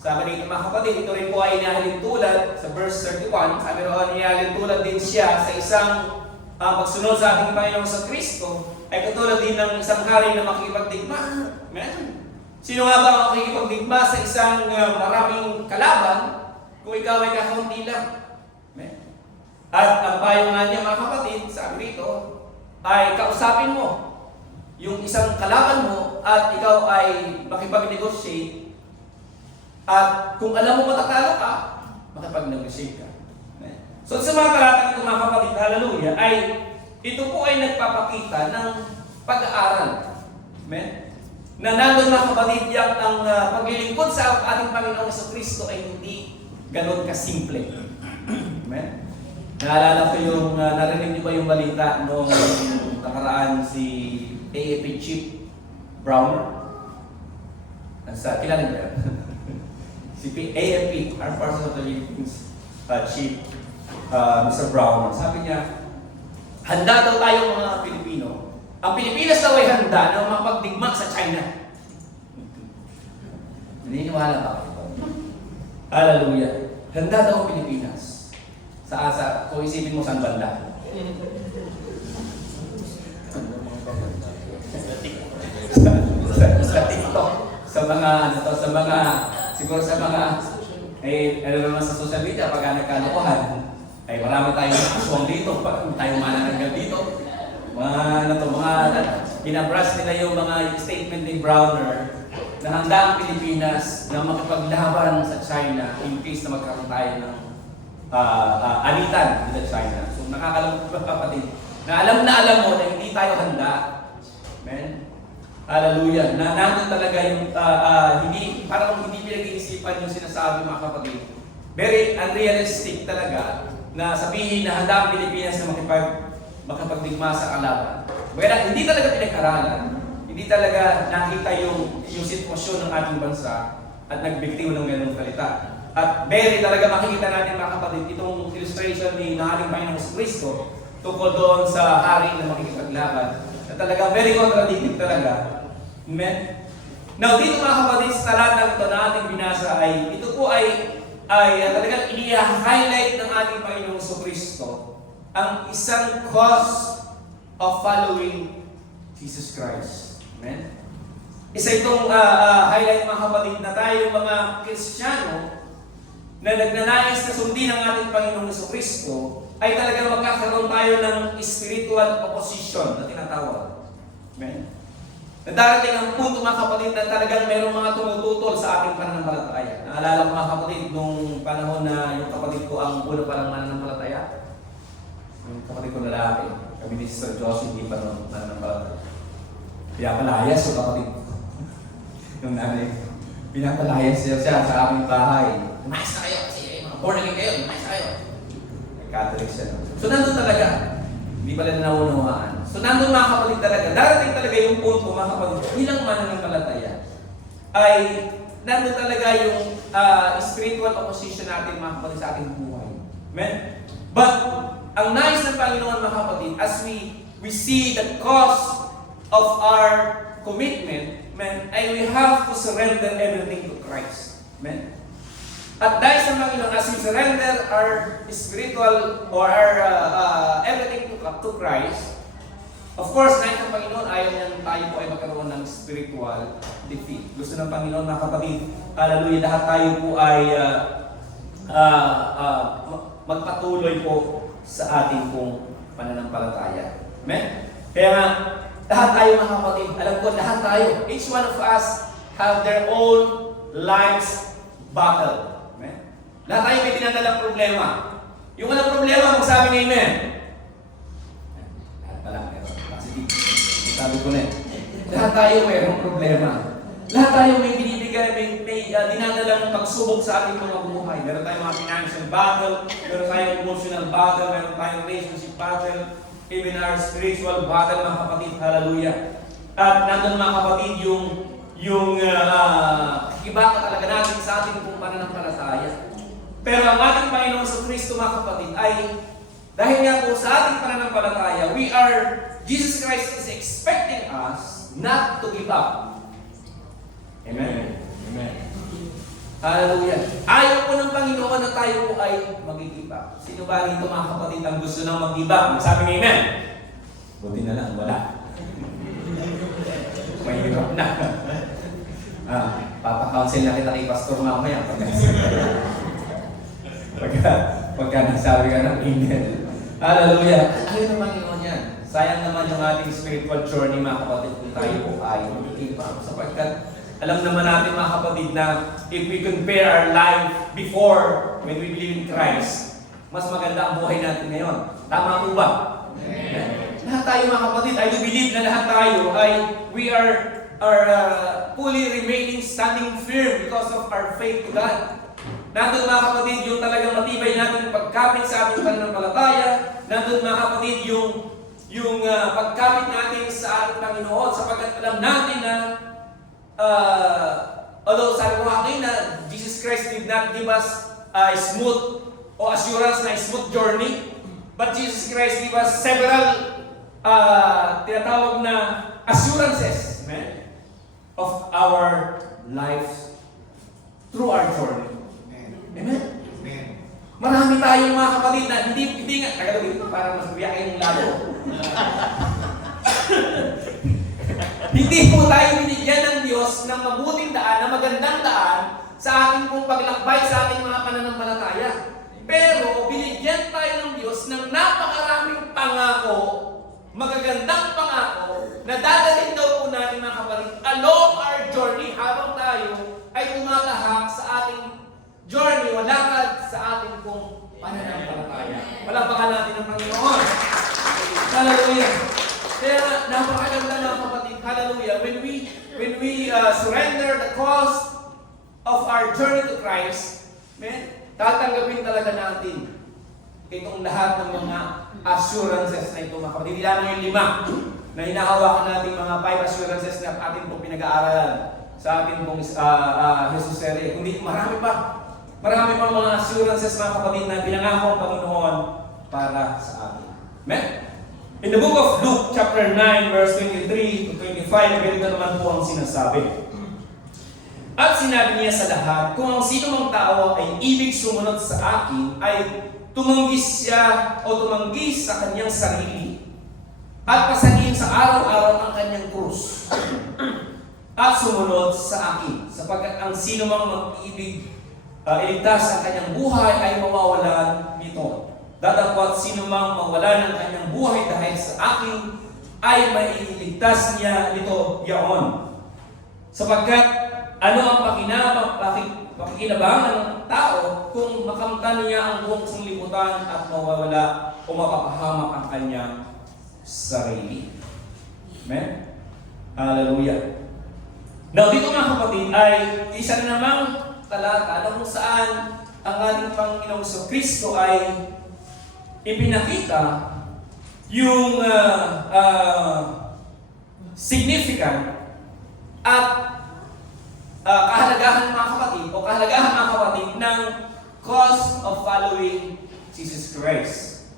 Sabi dito mga kapatid, ito rin po ay inahalin tulad sa verse 31. Sabi roon, inahalin tulad din siya sa isang pagsunod sa ating Panginoong sa Kristo ay katulad din ng isang hari na makikipagdigma. Amen? Sino nga ba ang makikipagdigma sa isang maraming kalaban kung ikaw ay kakaunti lang? Amen? At ang payo nga niya mga kapatid, sabi rito, ay kausapin mo yung isang kalaban mo at ikaw ay makipag-negotiate. At kung alam mo matatalo ka, makipag-negotiate ka. Amen? So sa mga talatang ito mga kapatid, hallelujah, ay ito po ay nagpapakita ng pag-aaral. Amen? Na nandun mga kapatid, ang paglilingkod sa ating Panginoong Kristo ay hindi ganun kasimple. Amen? Naalala ko yung, narinig niyo ba yung balita nung nakaraan si AFP Chief Browner? Kilala niyo ba? Si AFP, Armed Forces of the Philippines Chief Mr. Browner. Sabi niya, handa daw tayong mga Pilipino. Ang Pilipinas daw ay handa na mapagdigma sa China. Naniniwala ba ako? Hallelujah. Handa daw ang Pilipinas. Kung isipin mo saan banda. Sa TikTok, siguro sa mga, naman sa social media, pagka nagkalokohan, ay marami tayong aswang dito, tayong manananggal dito. Binabrush nila yung mga statement ni Browner na handa ang Pilipinas na makipaglaban sa China in case na magkaroon tayo ng alitan sa China. So nakakalam ko kapatid na alam mo na hindi tayo handa. Amen? Hallelujah. Na nandun talaga yung parang hindi pinag-iisipan yung sinasabi mga kapatid. Very unrealistic talaga na sabihin na handa ang Pilipinas na makapagdigma sa kalaban. Well, hindi talaga pinag-aralan. Hindi talaga nakita yung sitwasyon ng ating bansa at nagbiktiw ng ganung salita. At very talaga makikita natin mga kapatid, itong illustration ni ating Panginoong Kristo tungkol doon sa hari na makikipaglaban na talagang very contradictory talaga. Amen? Now, dito mga kapatid, sa talatang ito na ating binasa ay, ito po ay talagang i-highlight ng ating Panginoong Kristo ang isang cause of following Jesus Christ. Amen? Isa itong highlight mga kapatid na tayo mga Kristiyano na nagnanais na sundin ang ating Panginoong Kristo ay talagang magkakaroon tayo ng spiritual opposition na tinatawag. Amen? Na darating ang punto mga kapatid na talagang mayroong mga tumututol sa ating pananampalataya. Naalala ko mga kapatid nung panahon na yung kapatid ko ang una palang mananampalataya. Yung kapatid ko lalaki, kami ni Sister Josie, hindi pa nung mananampalataya. Pinapalayas yung kapatid ko. Yung nanay, pinapalayas siya sa aming bahay. Umayos na kayo kasi mga born again kayo, umayos na kayo. Catholic siya. So nandun talaga. Hindi pala na naunawaan. So nandun mga kapatid talaga. Darating talaga yung punto mga kapatid. Bilang mananampalataya ay nandun talaga yung spiritual opposition natin mga kapatid sa ating buhay. Amen? But ang nais ng Panginoon mga kapatid, as we see the cause of our commitment, amen, ay we have to surrender everything to Christ. Amen? At dahil sa Panginoon, as we surrender our spiritual or our everything to Christ, of course, nais ng Panginoon, ayaw niya tayo po ay magkaroon ng spiritual defeat. Gusto ng Panginoon, mga kapatid, hallelujah, lahat tayo po ay magpatuloy po sa ating pong pananampalataya. Amen? Kaya nga, lahat tayo mga kapatid, alam ko, lahat tayo, each one of us have their own life's battle. Lahat tayo may dinadalang problema. Yung walang problema, magsabi ng amen. Lahat pala, kasi sabi ko na lahat tayo mayroong problema. Lahat tayo may binibigay, may dinadalang pagsubok sa ating mga buhay. Meron tayong mga financial battle, meron tayong emotional battle, meron tayong relationship battle, even our spiritual battle, mga kapatid. Hallelujah. At nandun mga kapatid, yung kibaka talaga natin sa ating kung pananampalataya. Pero ang ating Panginoon sa Kristo mga kapatid ay dahil nga po sa ating pananampalataya, Jesus Christ is expecting us not to give up. Amen? Amen. Hallelujah. Ayaw po ng Panginoon na tayo po ay mag-give up. Sino ba rito mga kapatid ang gusto nang mag-give up? Sabi ng amen. Buti na lang, wala. May hirap na. Papa-counsel na kita kay Pastor mamaya. Pagka nagsabi ka ng amen. Hallelujah. Ayaw ng Panginoon yan. Sayang naman yung ating spiritual journey mga kapatid kung tayo po ay mag-give up. Sapagkat alam naman natin mga kapatid na if we compare our life before when we believe in Christ, mas maganda ang buhay natin ngayon. Tama po ba? Amen. Lahat tayo mga kapatid, I do believe na lahat tayo ay we are fully remaining standing firm because of our faith to God. Nandun mga kapatid yung talagang matibay natin pagkapit sa ating pananampalataya. Nandun mga kapatid yung pagkapit natin sa ating Panginoon sapagkat alam natin na although sabi ko akin na Jesus Christ did not give us a smooth o assurance na smooth journey, but Jesus Christ gave us several tinatawag na assurances, amen, of our lives through our journey. Amen. Marami tayong mga kapatid na hindi nga, tagalogin ito para mas biyakin yung lalo. Hindi po tayo binigyan ng Diyos ng mabuting daan, na magandang daan sa ating pong paglakbay sa ating mga pananampalataya. Pero binigyan tayo ng Diyos ng napakaraming pangako, magagandang pangako, na dadalhin daw po natin mga kapatid along our journey habang tayo ay tumatahak sa ating journey o lakad sa ating pong pananampalataya. Palapakan natin ang Panginoon. Hallelujah. Kaya napakaganda mga kapatid. Hallelujah. When we surrender the cost of our journey to Christ, tatanggapin talaga natin itong lahat ng mga assurances na ito mga kapatid. Hindi lamang yung 5 na hinahawakan natin mga 5 assurances na ating pong pinag-aaralan sa ating pong Jesus Serie. Kundi marami pa. Marami pang mga assurances mga kapatid na pinangako ang Panginoon para sa atin. Amen? In the book of Luke, chapter 9, verse 23 to 25, ganito naman po ang sinasabi. At sinabi niya sa lahat, kung ang sino mang tao ay ibig sumunod sa akin, ay tumanggi siya o tumanggi sa kanyang sarili at pasanin sa araw-araw ang kanyang krus at sumunod sa akin. Sapagkat ang sino mang mag-ibig iligtas ang kanyang buhay ay mawawalan nito. Datapwat sino mang mawala ng kanyang buhay dahil sa akin ay mailigtas niya nito yaon. Sapagkat ano ang pakikinabangan ng tao kung makamtan niya ang buong sanglibutan at mawawala o mapapahamak ang kanyang sarili. Amen? Hallelujah. Now, dito mga kapatid ay isa na namang talata na kung saan ang ating Panginoong Kristo ay ipinakita yung significant at kahalagahan mga kapatid o kahalagahan mga kapatid ng cost of following Jesus Christ.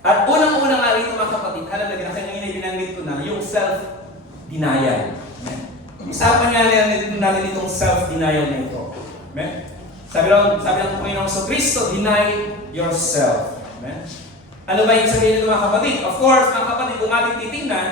At unang-unang nga rito mga kapatid, halaga na kanina binanggit ko na yung self-denial. Usapan nga natin itong self-denial na ito. Amen? Sabi ng Panginoong Kristo, deny yourself. Amen? Ano ba yung sabihin nito mga kapatid? Of course, mga kapatid, kung ating titingnan,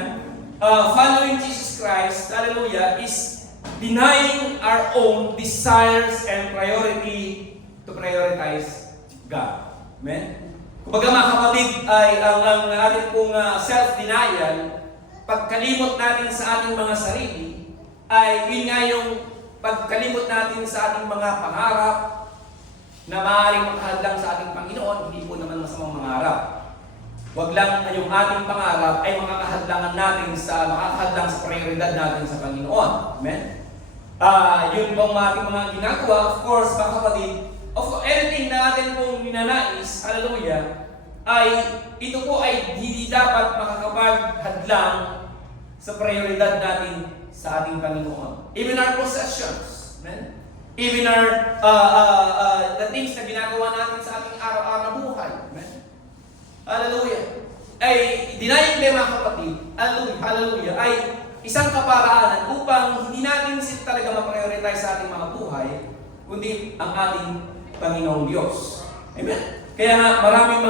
following Jesus Christ, hallelujah, is denying our own desires and priority to prioritize God. Amen? Kumbaga mga kapatid, ay ang ating pong self-denial, pagkalimot natin sa ating mga sarili, ay yun nga yung pagkalimot natin sa ating mga pangarap na maaaring makahadlang sa ating Panginoon, hindi po naman masamang mangarap. Huwag lang yung ating pangarap ay makakahadlangan natin makakahadlang sa prioridad natin sa Panginoon. Amen? Yun pong ating mga ginagawa, of course, mga kapatid, anything na atin pong ninanais, hallelujah, ay ito po ay hindi dapat makakapaghadlang sa prioridad natin sa ating Panginoon. Even our possessions, amen? Even our the things na ginagawa natin sa ating araw-araw na buhay, amen? Hallelujah. Ay denying them mga kapatid, hallelujah, ay isang kaparaanan upang hindi natin talaga ma-prioritize sa ating mga buhay, kundi ang ating Panginoong Diyos. Amen? Kaya nga maraming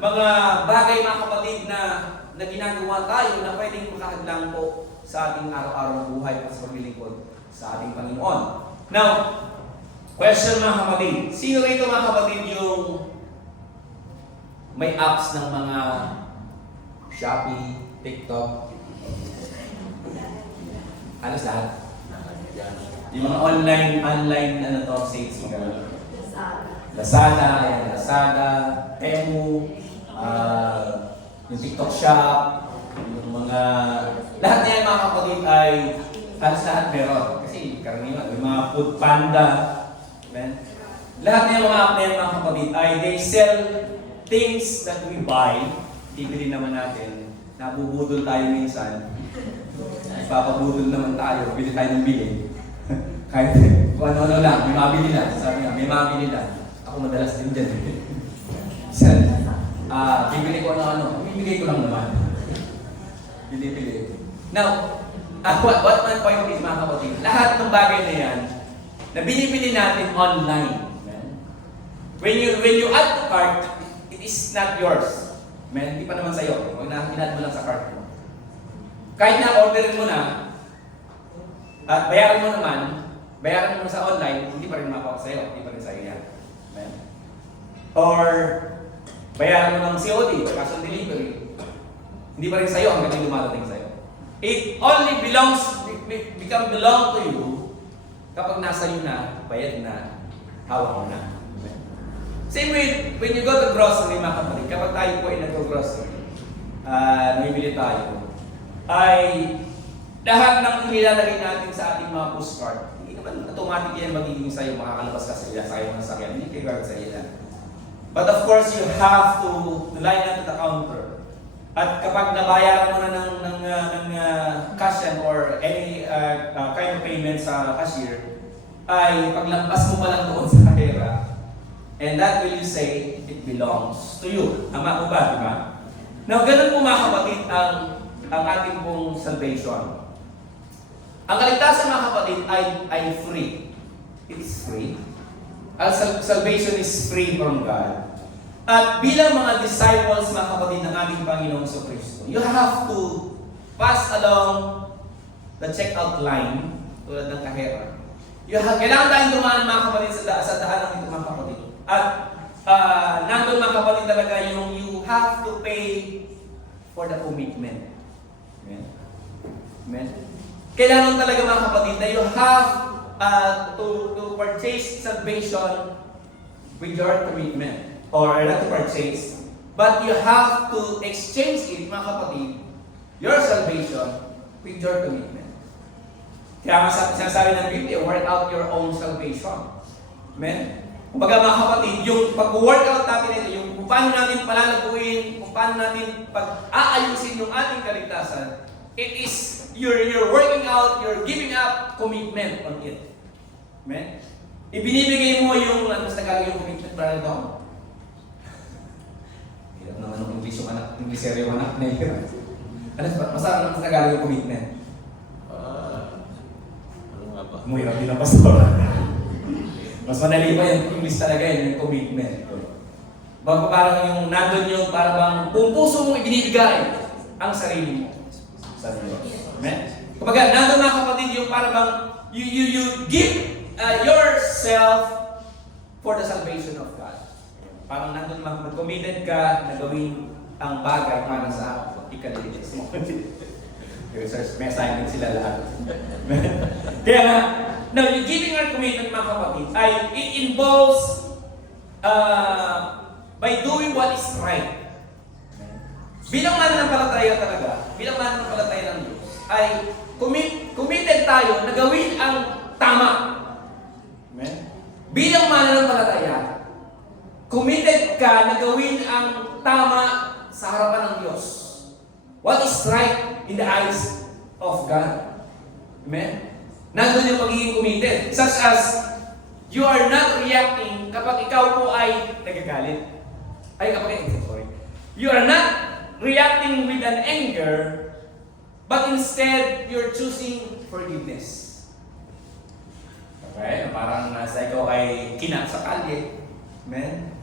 mga bagay mga kapatid na ginagawa tayo na pwedeng makahadlang po sa ating araw-araw na buhay at sa paglilingkod sa ating Panginoon. Now, question mga kapatid. Sino rito mga kapatid yung may apps ng mga Shopee, TikTok? Halos lahat? Yung mga online sales, mga Lazada, Temu, yung TikTok Shop, yung mga lahat na yan mga kapatid ay halos lahat meron. Kasi karamihan, yung mga Food Panda, amen? Lahat na yung mga app na yan mga kapatid ay they sell things that we buy. Bibili naman natin. Nabubudol tayo minsan. Ipapabudol naman tayo. Bili tayo ng bili. Kahit kung ano-ano lang, may mabili lang. Sabi nga, may mabili lang. Ako madalas din dyan. Bibili ko ano-ano. Bibigay ko lang naman. Bili-bili. Now, what my point is mga kapatid, lahat ng bagay na yan, na binibili natin online. When you add to cart, it is not yours. Hindi pa naman sa'yo. Inad mo lang sa cart mo. Kahit na orderin mo na, at bayaran mo naman, bayaran mo sa online, hindi pa rin makuha sa'yo. Hindi pa rin sa'yo yan. Or, bayaran mo ng COD, cash on delivery. Hindi pa rin sa'yo hanggang hindi dumadating sa'yo. It only belong to you kapag nasa iyo na, bayad na, hawak mo na. Same with when you go to grocery mga kapatid, kapag tayo po ay nag-grocery, namimili tayo, ay lahat ng inilalagay natin sa ating mga postcard, hindi naman automatic yan magiging sa'yo, makakalabas ka sa iyo ng sakyan, hindi kayo sa iyo yan. But of course, you have to line up to the counter. At kapag nabayaran mo na ng cashier or any kind of payment sa cashier, ay paglampas mo pa lang doon sa pera, and that will you say, it belongs to you. Tama ko ba, di ba? Now, ganun po mga kapatid ang ating pong salvation. Ang kaligtasan mga kapatid ay free. It is free. Ang salvation is free from God. At bilang mga disciples mga kapatid ng ating Panginoong Kristo, you have to pass along the checkout line tulad ng kahera. Kailangan tayong dumaan mga kapatid sa daan ng ito mga kapatid. At nandun mga kapatid talaga yung you have to pay for the commitment. Amen? Amen? Kailangan talaga mga kapatid na you have to purchase salvation with your commitment. Or not to purchase, but you have to exchange it mga kapatid, your salvation with your commitment. Kaya nga sinasabi ng Biblia, work out your own salvation. Amen? Kumbaga mga kapatid, yung pag-workout natin ito, yung kung paano natin palalaguin, kung paano natin pag-aayusin yung ating kaligtasan, it is, you're working out, you're giving up commitment on it. Amen? Ibinibigay mo yung, mas nagagawin yung commitment para ito. Hirap naman ng English yung anak, Englishero yung anak na yun. Masarap mas nagagawin yung commitment. Mahirap din ang pastor. Mas madali pa yung English talaga yun, yung commitment. Parang yung nandun yung parang kung puso mong ibinibigay ang sarili mo sa Diyos. Amen? Kapag nandun mga kapatid yung parang you give yourself for the salvation of God. Parang nandun mga kapatid, committed ka na gawin ang bagay para sa ikaliligtas mo. Research, may assignment sila lahat. Kaya nga, now, yung giving our commitment mga kapatid, it involves by doing what is right. Bilang mananampalataya talaga, bilang mananampalataya ng Diyos, ay committed tayo na gawin ang tama. Amen? Bilang mananampalataya, committed ka na gawin ang tama sa harapan ng Diyos. What is right in the eyes of God. Amen? Nandun yung pagiging committed. Such as, you are not reacting kapag ikaw po ay nagagalit. You are not reacting with an anger, but instead, you're choosing forgiveness. Okay? Parang nasa ikaw ay kinat sa kalye. Amen?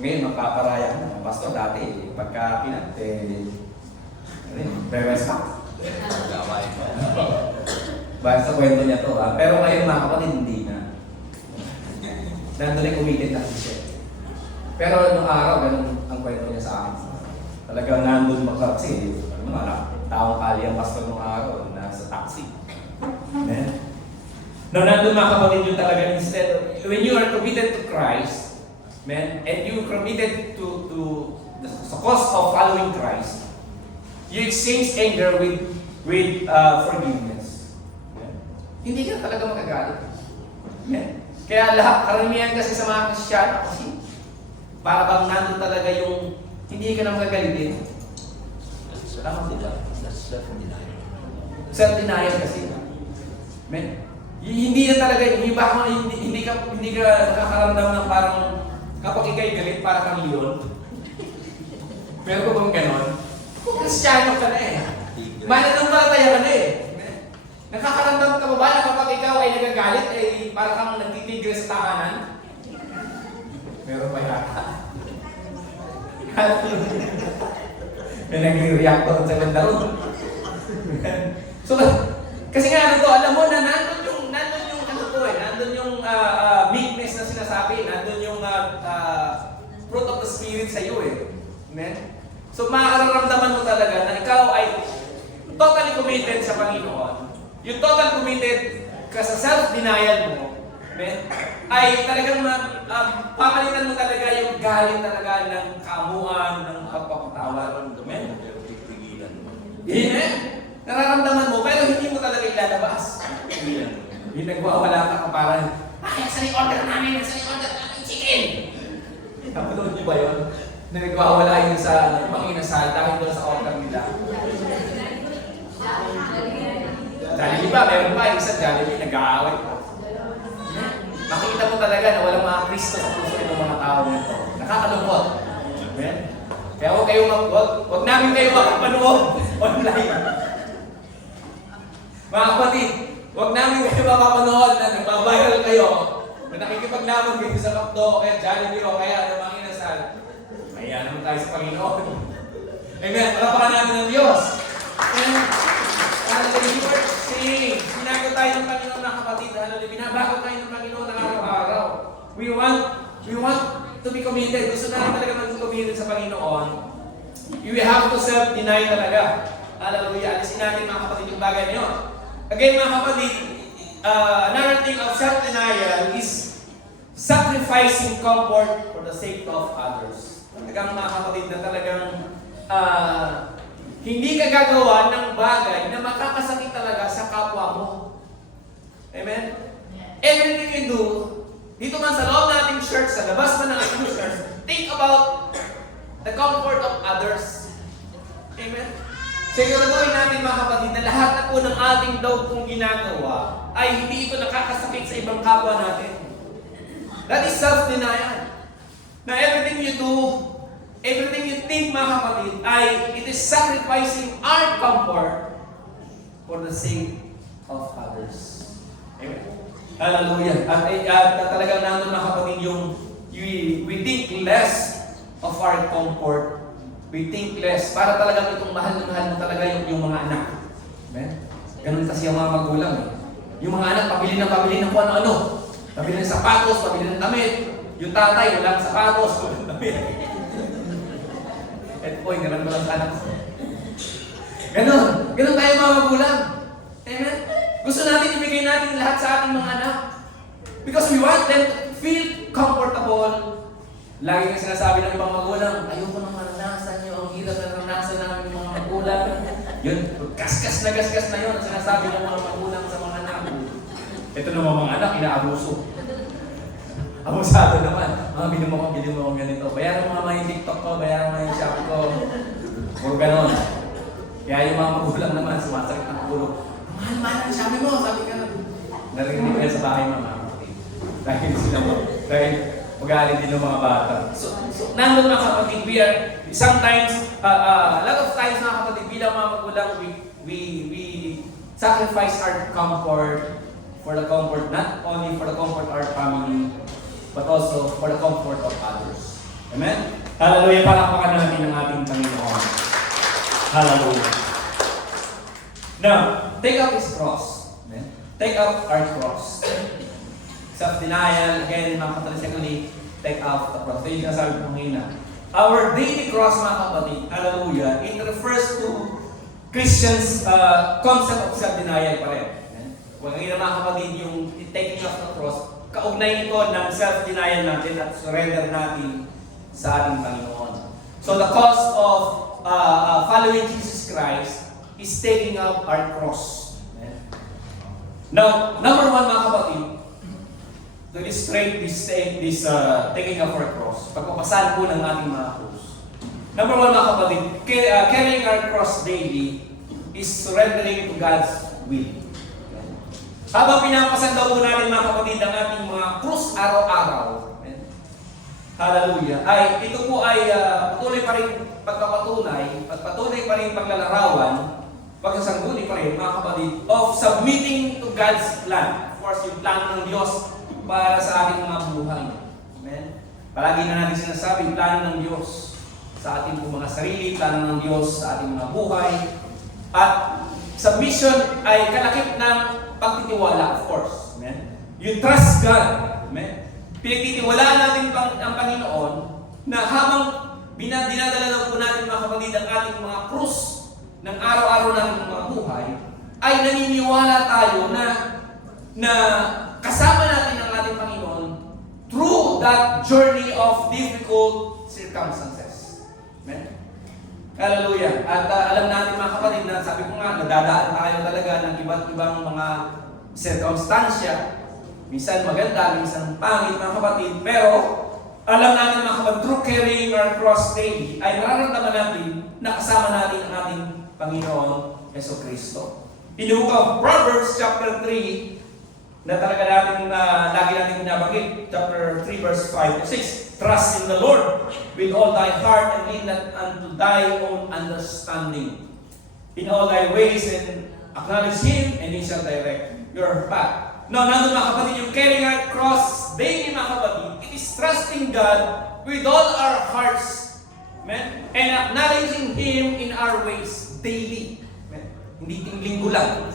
Ngayon, magpaparaya mo. Pastor, dati, pagka kinat, Bebes ka? Basta sa kwento niya to ha. Pero ngayon mga kapatid, hindi na. Nandun ay committed na siya. Pero nung araw, ganun ang kwento niya sa akin. Talagang nandun kasi, taong kali ang pastor nung araw, nasa taxi. Amen? No, nandun mga kapatid yung talaga instead, when you are committed to Christ, man, and you committed to the cause of following Christ, you exchange anger with forgiveness. Yeah. Hindi ka talaga magagalit. Yeah. Kaya karamihan kasi sa mga Kristyano kasi para bang nandun talaga yung hindi ka na magagalitin. Tama po ba? Self-denial kasi. Man, hindi na talaga, hindi ka nakakaramdam ng parang kapag ikay galit para kang leon. Pero kung ganon, Kristyano ka na eh. Mananampalataya ka na eh. Nakakaramdam ka ba na kapag ikaw ay nagagalit ay para kang nagtitigil sa tahanan? Meron pa yata. May nagre-react pa sa ganda ron. So, kasi nga ano to, alam mo na nandun yung meekness na sinasabi, nandun yung fruit of the Spirit sa iyo eh. Amen? So, makakaramdaman mo talaga na ikaw ay totally committed sa Panginoon. Yung total committed ka sa self-denial mo, amen, ay talagang papalitan mo talaga yung galit talaga ng kamuan, ng pagpapatawad. Amen? Amen? Nararamdaman mo, pero hindi mo talaga ilalabas. Yung nagwawala ka parang, saan yung order namin? Saan yung order namin? Chicken! Napanood niyo ba yun? Na nagwawala yun sa panginasal dahil doon sa order nila. Jollibee ba? Meron pa yung isa Jollibee, nag-aaway pa. Makikita mo talaga na walang mga Kristo sa puso ng mga tao nito. Nakakalungkot. Amen? Kaya wag namin kayo makapanood online. Mga kapatid, wag namin kayo makapanood na nagbabiral kayo, na nakikipaglaban kayo sa Kapdo, kaya Jollibee o kaya ano mga inasal. Mahiya naman tayo sa Panginoon. Amen. Palapakan namin ng Diyos. And, hallelujah. Sinago tayo ng Panginoon mga kapatid. Hallelujah. Binabago tayo ng Panginoon araw-araw. We want to be committed. Gusto natin talaga maging committed sa Panginoon. We have to self-deny talaga. Hallelujah. Alisin natin mga kapatid yung bagay na yun. Again mga kapatid, another thing of self-denial is sacrificing comfort for the sake of others. Talagang mga kapatid na talagang hindi ka gagawa ng bagay na makakasakit talaga sa kapwa mo. Amen? Everything you do, dito man sa loob nating church, sa labas man ng ating church, think about the comfort of others. Amen? Siguraduhin natin mga kapatid na lahat na po ng ating daw kong ginagawa ay hindi ito nakakasakit sa ibang kapwa natin. That is self-denial. Na everything you do, everything you think mga kapatid, ay it is sacrificing our comfort for the sake of others. Amen? Hallelujah. At talagang nandun mga kapatid yung we think less of our comfort. We think less. Para talagang itong mahal na mahal mo talaga yung mga anak. Amen? Ganun kasi yung mga magulang. Eh. Yung mga anak, pabili ng kung ano-ano. Pabili ng sapatos, pabili ng damit. Yung tatay, walang sapatos, walang damit. At boy, ganun mo lang sa anak ko. Ganun tayo mga magulang. Amen? Gusto natin ibigay natin lahat sa ating mga anak. Because we want them to feel comfortable. Lagi nga sinasabi ng ibang magulang, ayoko nang maranasan nyo, ang hirap na naranasan namin yung mga magulang. Yun, gasgas na yun, ang sinasabi ng mga magulang sa mga anak. Ito naman mga anak, inaabuso. Abusado naman. Mga bili mo kong ganito. Bayaran mo nga yung TikTok ko, bayaran mo yung Shopee ko. Puro ganon. Kaya yung mga magulang naman, sumasakit ng ulo. Mahal ang Shopee mo, sabi ka na. Narinig ko yan sa bahay mga kapatid. Dahil magalit din ng mga bata. So nandun mga kapatid, we are, sometimes, a lot of times mga kapatid, bilang mga magulang, we sacrifice our comfort for the comfort, not only for the comfort of our family, but also for the comfort of others. Amen? Hallelujah. Palakpakan natin ang ating Panginoon. Hallelujah. Now, take up His cross. Amen? Take up our cross. Self-denial, again, mga kapatid, secondly, take out the cross. Ito yung sinasabi ko ngayon. Our daily cross, mga kapatid, hallelujah, it refers to Christians' concept of self-denial pa rin. Huwag ngayon mga kapatid, yung taking up the cross, kaugnay ito ng self-denial natin at surrender natin sa ating Panginoon. So the cost of following Jesus Christ is taking up our cross. Now, number one mga kapatid, to illustrate this taking up our cross, pagpapasan po ng ating mga cross. Number one mga kapatid, carrying our cross daily is surrendering to God's will. Habang pinapasan daw po natin mga kapatid ang ating mga krus araw-araw, hallelujah, ay ito po ay patuloy pa rin pagpapatunay at patuloy pa rin paglalarawan, pagsasangguni pa rin mga kapatid, of submitting to God's plan. Of course, yung plano ng Diyos para sa ating mga buhay. Amen? Palagi na natin sinasabi, plano ng Diyos sa ating mga sarili, plano ng Diyos sa ating mga buhay. At submission ay kalakip ng pagtitiwala, of course. Amen? You trust God. Amen? Pinagtitiwalaan natin ang Panginoon na habang dinadala po natin mga kapatid ang ating mga krus ng araw-araw natin mga buhay, ay naniniwala tayo na kasama natin ang ating Panginoon through that journey of difficult circumstances. Amen? Hallelujah. At alam natin mga kapatid na sabi ko nga, nadadaan tayo talaga ng iba't ibang mga circumstansya. Minsan maganda, minsan pangit mga kapatid. Pero alam natin mga kapatid, through carrying our cross daily, ay nararamdaman natin na kasama natin ang ating Panginoon Yeso Kristo. In the book of Proverbs chapter 3, na talaga natin lagi natin binabanggit, chapter 3 verse 5 to 6. trust in the Lord with all thy heart and lean not unto thy own understanding. In all thy ways and acknowledge Him, and He shall direct your path. No, nandun mga kapatid, yung carrying our cross daily mga kapatid, it is trusting God with all our hearts. Amen? And acknowledging Him in our ways daily. Amen? Hindi linggo lang.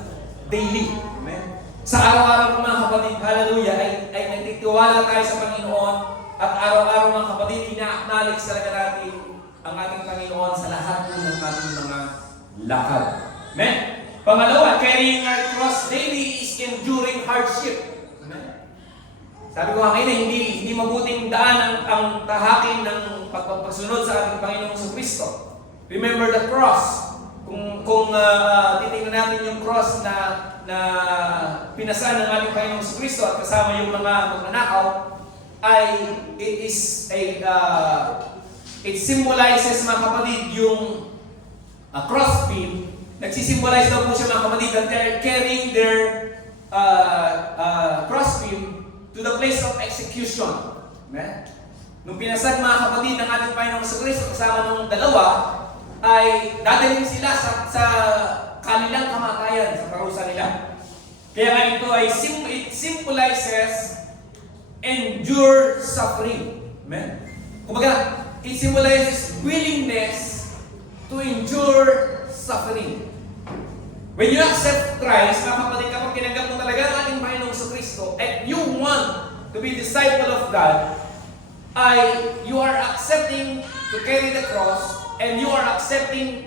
Daily. Amen? Sa araw-araw mga kapatid, hallelujah, ay nagtitiwala tayo sa Panginoon at araw-araw mga kapatid, ina-acknowledge talaga natin ang ating Panginoon sa lahat ng ating mga lakad. Amen? Pangalawa, carrying our cross daily is enduring hardship. Amen? Sabi ko kanina, hindi mabuting daan ang tahakin ng pagsunod sa ating Panginoong Kristo. Remember the cross. Kung titingnan natin yung cross na pinasan ng ating Panginoong Kristo at kasama yung mga magnanakaw, ay it symbolizes mga kapatid yung crossbeam. Nagsisimbolize daw po siya mga kapatid that they're carrying their crossbeam to the place of execution. Amen? Nung pinasag mga kapatid ng ating Panginoong Kristo kasama ng dalawa, ay dadalhin sila sa kanilang kamatayan, sa parusa nila. Kaya nga ito ay it symbolizes endure suffering. Amen? Kumbaga, it symbolizes willingness to endure suffering. When you accept Christ, mga kapatid, kapag tinanggap mo talaga ang ating Panginoong Kristo and you want to be disciple of God, you are accepting to carry the cross and you are accepting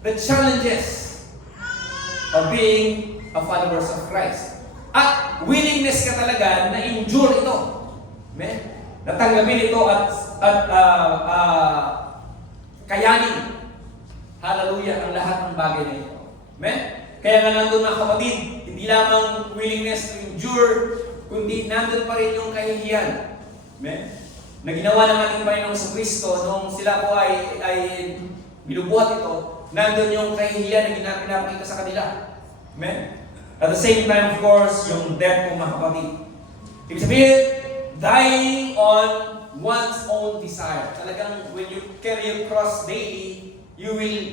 the challenges of being a followers of Christ. At willingness ka talaga na endure ito. Amen? Natanggapin ito at kayanin. Hallelujah, ang lahat ng bagay na ito. Amen? Kaya nga nandun mga kapatid, hindi lamang willingness to endure, kundi nandun pa rin yung kahihiyan. Amen? Na ginawa ng ating Panginoong Kristo nung sila po ay binubuhat ito, nandun yung kahihiyan na pinapakita sa kanila. Amen? At the same time, of course, yung death po mga kapatid. Ibig sabihin, dying on one's own desire. Talagang when you carry your cross daily, you will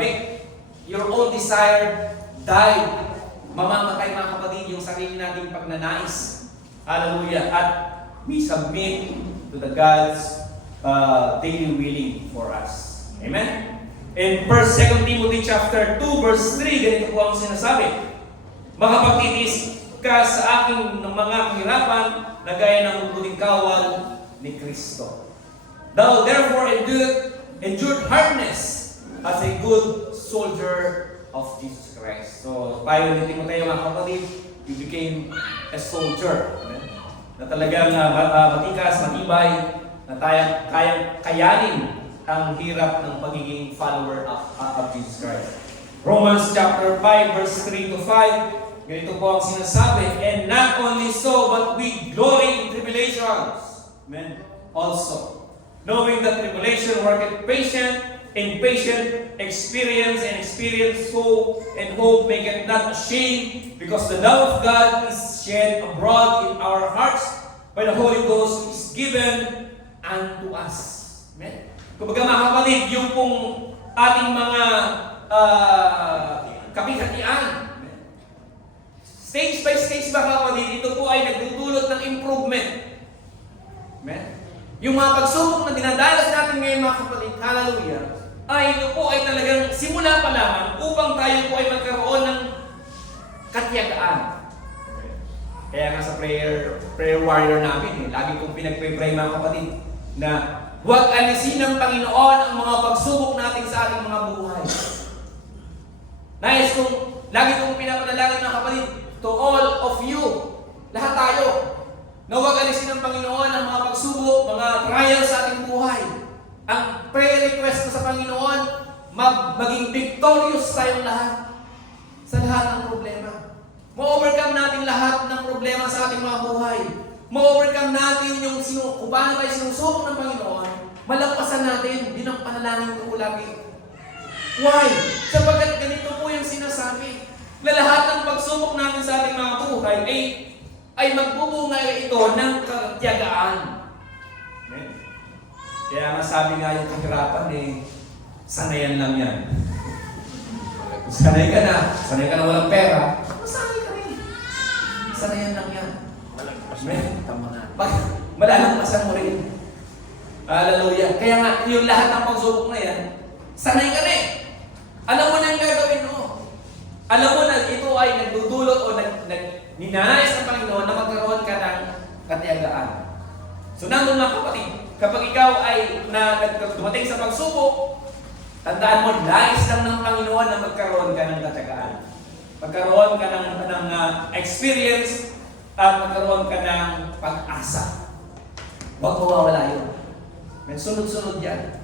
make your own desire die. Mamamatay mga kapatid yung sarili nating pagnanais. Hallelujah. At we submit to the God's daily willing for us. Amen? In 2 Timothy chapter 2 verse 3, ganito po ang sinasabi. Makapagtitis ka sa aking ng mga kahirapan na gaya ng mabuting kawal ni Kristo. Thou therefore endured hardness as a good soldier of Jesus Christ. So, payo ni Timoteo mga kapatid, you became a soldier. Amen? Na talagang matikas, matibay, na kayang kayanin ang hirap ng pagiging follower of Jesus Christ. Romans chapter 5 verse 3 to 5, ganito po ang sinasabi, and not only so, but we glory in tribulations. Amen. Also, knowing that tribulation worketh patience, and patient experience, and experience hope, and hope maketh not ashamed, because the love of God is shed abroad in our hearts by the Holy Ghost is given unto us. Amen? Kumbaga mga kapatid, yung pong ating mga kapihatian, stage by stage mga kapatid, ito po ay nagdudulot ng improvement. Amen? Yung mga pagsubok na dinadalas natin ngayon mga kapatid, hallelujah, ay ito po ay talagang simula pa lamang upang tayo po ay magkaroon ng katiyagaan. Kaya nga sa prayer warrior namin, lagi kong pinagpray mga kapatid, na huwag alisin ng Panginoon ang mga pagsubok natin sa ating mga buhay. Nais kong, lagi kong pinapanalangin mga kapatid, to all of you, lahat tayo, na huwag alisin ng Panginoon ang mga pagsubok, mga trials sa ating buhay. Ang prayer request ko sa Panginoon, maging victorious tayong lahat sa lahat ng problema. Ma-overcome natin lahat ng problema sa ating mga buhay. Ma-overcome natin yung kung paano tayo sinusubok ng Panginoon, malagpasan natin. Yun ang panalangin ko lagi. Why? Sapagkat ganito po yung sinasabi, na lahat ng pagsubok natin sa ating mga buhay ay magbubunga ito ng katiyagaan. Amen? Kaya nga sabi nga yung kahirapan sanayan lang yan. Kung sanay ka na walang pera, masanay ka rin. Sanayan lang yan. Amen? Malalagpasan mo rin. Hallelujah. Kaya nga, yung lahat ng pagsubok na yan, sanay ka rin. Alam mo na yung gagawin mo. Alam mo na ito ay nagdudulot o ninanais ng Panginoon na magkaroon ka ng katiyagaan. So nandun na kapatid, kapag ikaw ay dumating sa pagsubok, tandaan mo, nais lang ng Panginoon na magkaroon ka ng katiyagaan. Magkaroon ka ng experience at magkaroon ka ng pag-asa. Huwag mawawala yun. May sunod-sunod yan.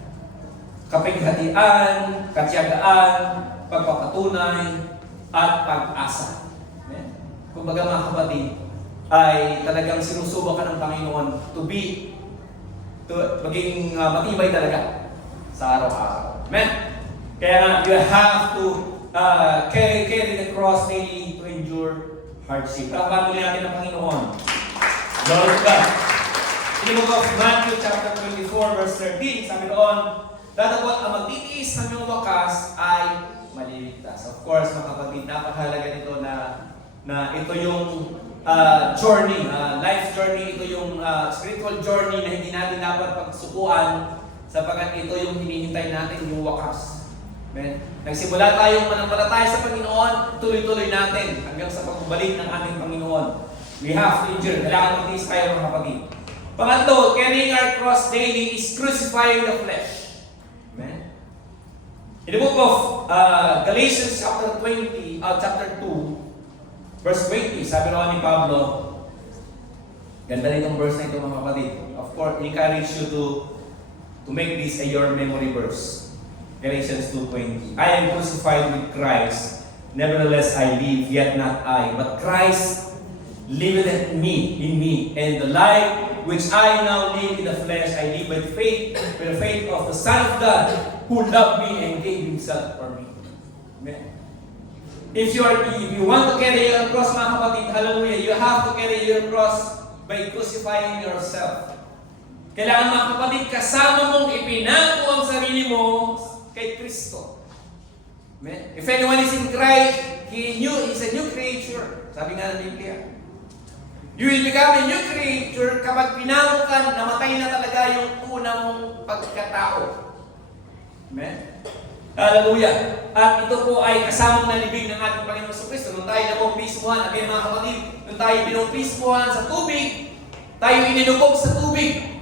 Kapighatian, katiyagaan, pagpapatunay, at pag-asa. Kumbaga mga kapatid, ay talagang sinusubok ka ng Panginoon to maging matibay talaga sa araw-araw. Amen? Kaya nga, you have to carry the cross daily to endure hardship. Pagpapanuloy natin ng Panginoon. Lord God. In the book of Matthew chapter 24 verse 13, sabi doon, datapot ang magtitiis hanggang wakas ay maliligtas. Of course, mga kapatid, napakahalaga nito na ito yung journey, life journey, ito yung spiritual journey na hindi natin dapat pagsukuan sapagkat ito yung hinihintay natin, yung wakas. Amen? Nagsimula tayong manampalataya sa Panginoon, tuloy-tuloy natin hanggang sa pagbalik ng ating Panginoon. We have to endure. Kailangan magtiis tayo mga kapatid. Pangatlo, carrying our cross daily is crucifying the flesh. Amen? In the book of Galatians chapter 2, verse 20, sabi naman ni Pablo, ganda nitong verse na ito mga kapatid. Of course, encourage you to make this your memory verse. Galatians 2:20. I am crucified with Christ, nevertheless I live, yet not I, but Christ liveth in me, and the life which I now live in the flesh, I live by faith of the Son of God, who loved me and gave Himself for me. Amen. If you want to carry your cross, mga kapatid, hallelujah, you have to carry your cross by crucifying yourself. Kailangan mga kapatid, kasama mong ipinako ang sarili mo kay Kristo. Amen. If anyone is in Christ, he is a new creature. Sabi nga ng Biblia. You will become a new creature kapag pinako ka, namatay na talaga yung una mong pagkatao. Amen? Hallelujah! At ito po ay kasamang nalibig ng ating Panginoon sa Kristo. Nung tayo nabautismuhan, again mga kapatid, nung tayo binautismuhan sa tubig, tayo inilubog sa tubig.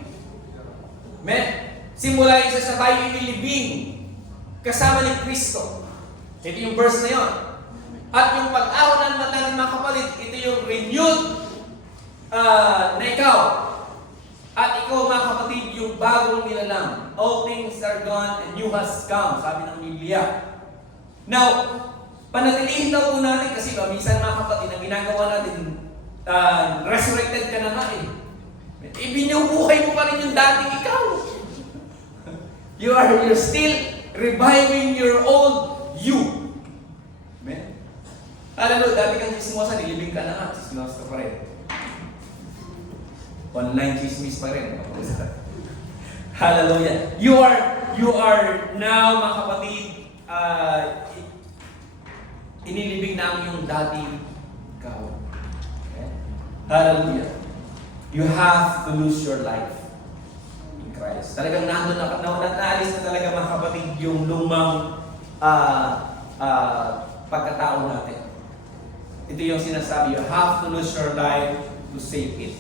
Amen? Simula isa sa tayo inilibing kasama ni Kristo. Ito yung verse na yun. At yung pag-aronan natin mga kapatid, ito yung renewed na ikaw. At ikaw mga kapatid, yung bagong nilalang. All things are gone and new has come, sabi ng Biblia. Now, panatilihin daw po natin kasi minsan mga kapatid, ang ginagawa natin, resurrected ka na nga eh. Ibinubuhay mo pa rin yung dating ikaw. You're still reviving your old you. Amen? Hallelujah, dati kang chismosa, nilibing ka na nga, chismosa pa rin. Online chismis pa rin. Hallelujah. You are now, mga kapatid, inilibing namin yung dating ikaw. Okay? Hallelujah. You have to lose your life in Christ. Talagang naalis na talaga mga kapatid yung lumang pagkatao natin. Ito yung sinasabi, you have to lose your life to save it.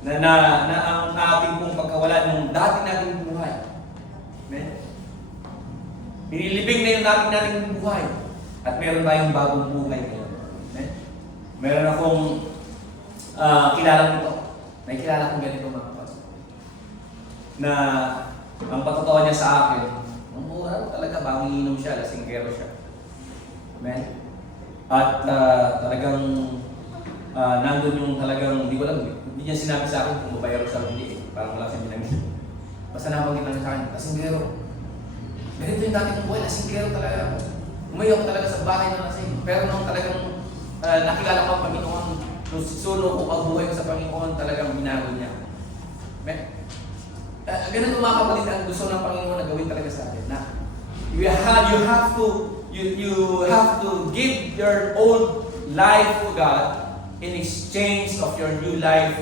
Na ang ating pong pagkawala ng dating nating buhay. Amen? Binilibing na yung dating nating buhay. At meron tayong bagong buhay ngayon. Amen? Meron akong kilala nito. May kilala kong ganito mga kapatid. Na ang patotoo niya sa akin, talaga banginom siya, lasinggero siya. Amen? At talagang nandun yung talagang, hindi ko lang, hindi niya sinabi sa akin kung mabayaro sa hindi eh. Parang wala siyang binanggit. Basta nabanggit lang sa akin, lasinggero. Ganito yung dati kong buhay, lasinggero talaga. Umayaw ko talaga sa bahay na lasing. Pero nung talagang nakilala ko ang Panginoon, nung suno ko pagbuhay ko sa Panginoon, talagang binago niya. Amen? Ganun mga kapatid ang gusto ng Panginoon na gawin talaga sa atin. Na you have to give your old life to God in exchange of your new life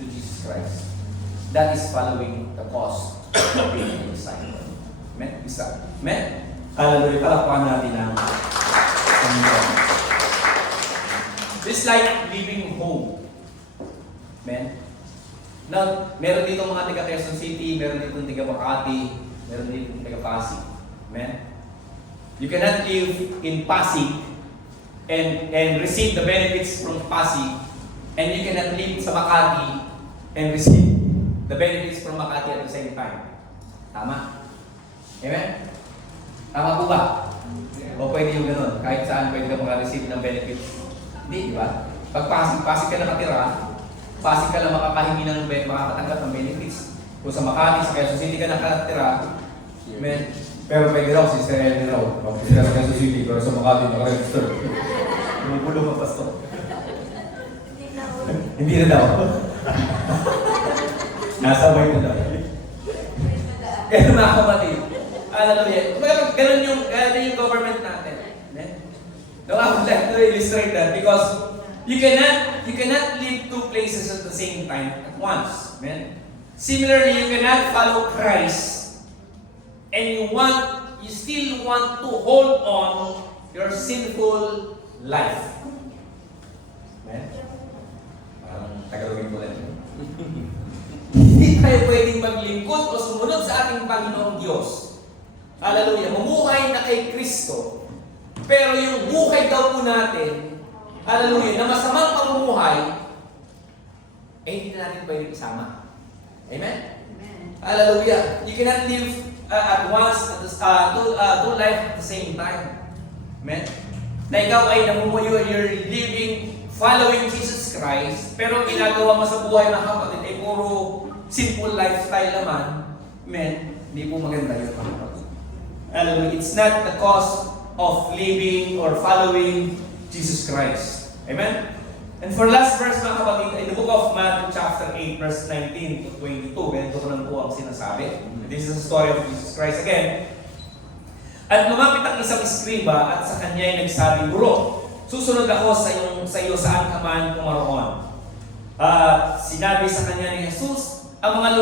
to Jesus Christ. That is following the cause of being a disciple. Amen? Isa. Amen? Hallelujah. Palakpakan natin ang Panginoon. It's like leaving home. Amen? Now, meron dito mga taga Quezon City, meron dito taga Makati, meron dito taga Pasig. Amen? You cannot live in Pasig and receive the benefits from Pasig, and you cannot live sa Makati and receive the benefits from Makati at the same time. Tama? Amen? Tama po ba? O pwede yung ganun, kahit saan pwede ka makareceive ng benefits. Hindi, di ba? Pag Pasig ka nakatira, Pasig ka lang makakahingi ng makakatanggap ng benefits. Kung sa Makati, sa Quezon City ka nakatira, amen. Pero pwede raw, Sister Ellen raw. Pag sila sa Quezon City, pero sa Makati, nakaregister. Bumubulong ang pastor. Hindi na daw. Nasabay na daw. Kaya mga kapatid, hallelujah. Ganun yung government natin. Amen. Now, I would like to illustrate that because you cannot live two places at the same time at once. Amen. Similarly, you cannot follow Christ and you still want to hold on your sinful life. Amen. Parang tagalogin ko lang. Hindi tayo pwedeng maglingkod o sumunod sa ating Panginoong Diyos. Hallelujah. Mamuhay na kay Kristo. Pero yung buhay daw po natin, hallelujah, na masamang pamumuhay, hindi na natin pwedeng isama. Amen? Amen. Hallelujah. You cannot live at once, two life at the same time. Amen? Na ikaw ay namumuyo, you're living, following Jesus Christ, pero ang ginagawa mo sa buhay mga kapatid ay puro simple lifestyle naman. Amen? Hindi po maganda yun mga kapatid. Hallelujah. It's not the cause of living or following Jesus Christ. Amen? And for last verse mga kapatid, in the book of Matthew chapter 8 verse 19 to 22, ganito ko lang po ang sinasabi. This is the story of Jesus Christ again. At lumapit ang isang iskriba at sa kanya ay nagsabi, Guro, susunod ako sa iyo saan ka man pumaroon. At sinabi sa kanya ni Jesus, ang mga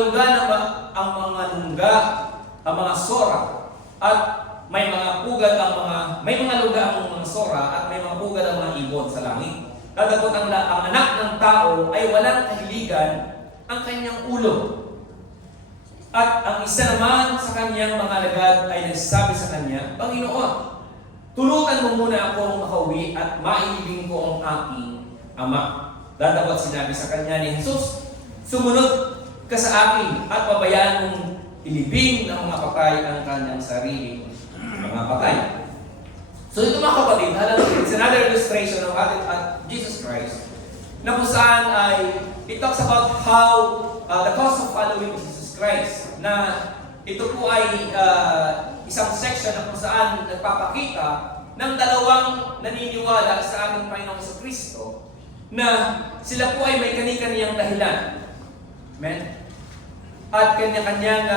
sora at may mga lungga ang mga sora at may mga pugad ang mga ibon sa langit. Dadapot ang anak ng tao ay walang kahiligan ang kanyang ulo. At ang isa naman sa kanyang mga alagad ay nagsasabi sa kanya, Panginoon, tulutan mo muna akong makauwi at mailibing ko ang aking ama. Dadapot sinabi sa kanya ni Jesus, sumunod ka sa akin at pabayaan mong ilibing ng mga patay ang kanyang sariling mga patay. So ito mga kapatid, it's another illustration of Jesus Christ na kung saan ay it talks about how the cost of following Jesus Christ, na ito po ay isang section na kung saan nagpapakita ng dalawang naniniwala sa ating Panginoong sa Kristo na sila po ay may kani-kaniyang dahilan. Amen? At kanya-kanyang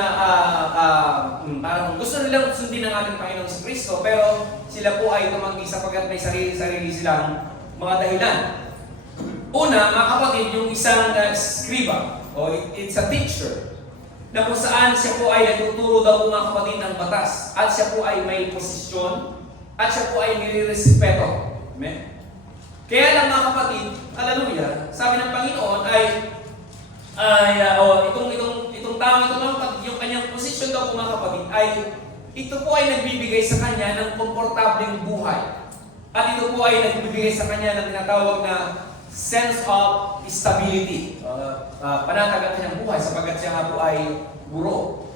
parang gusto nilang sundin ang ating Panginoong sa Kristo, pero sila po ay tumanggi sapagkat may sarili silang mga dahilan. Una, mga kapatid, yung isang scriba, o it's a teacher, na kung saan siya po ay natuturo daw po mga kapatid ng batas, at siya po ay may posisyon, at siya po ay nire-respeto. Amen? Kaya lang mga kapatid, hallelujah, sabi ng Panginoon itong tao ito mga kapatid, yung kanyang posisyon daw po mga kapatid, ay ito po ay nagbibigay sa kanya ng komportableng buhay. At ito po ay nagbibigay sa kanya ng tinatawag na sense of stability. Panatag ang kanyang buhay sapagkat siya nga po ay guro.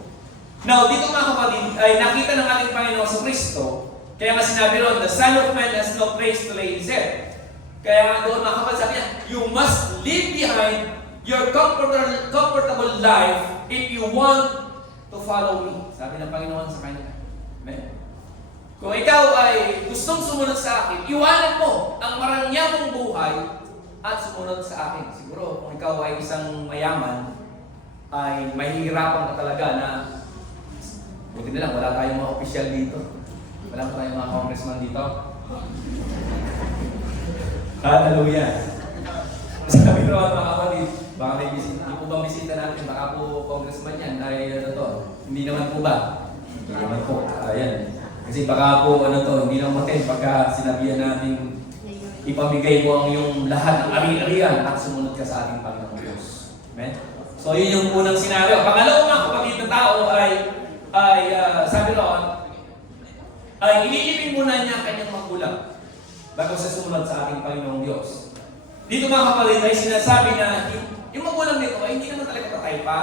Now, dito mga kapatid, ay nakita ng ating Panginoon sa Kristo, kaya nga sinabi ron, the Son of Man has no place to lay his head. Kaya nga doon mga kapatid, sabi niya, you must leave behind your comfortable life if you want to follow me. Sabi ng Panginoon sa kanya. Amen? Kung ikaw ay gustong sumunod sa akin, iwanan mo ang marangyang buhay at sumunod sa akin. Siguro, kung ikaw ay isang mayaman, ay mahihirapan ka talaga na buti na lang, wala tayong mga opisyal dito. Wala pa tayong mga congressman dito. Hallelujah. Sabi ko mga kapatid, baka may bisita, hindi po ba bisita natin? Baka po congressman yan, ay ano to? Hindi naman po ba? Hindi naman po. Ayan. Kasi baka po ano to, hindi naman matin pagka sinabihan natin ipamigay mo ang iyong lahat ng ari-arian at sumunod ka sa ating Panginoong Diyos. Amen? So yun yung unang senaryo. Pangalawa mga kapatid na tao ay sabi roon, ay iniipin muna niya ang kanyang magulang bago sa sumunod sa ating Panginoong Diyos. Dito mga kapatid ay sinasabi na yung magulang nito ay hindi naman talaga patay pa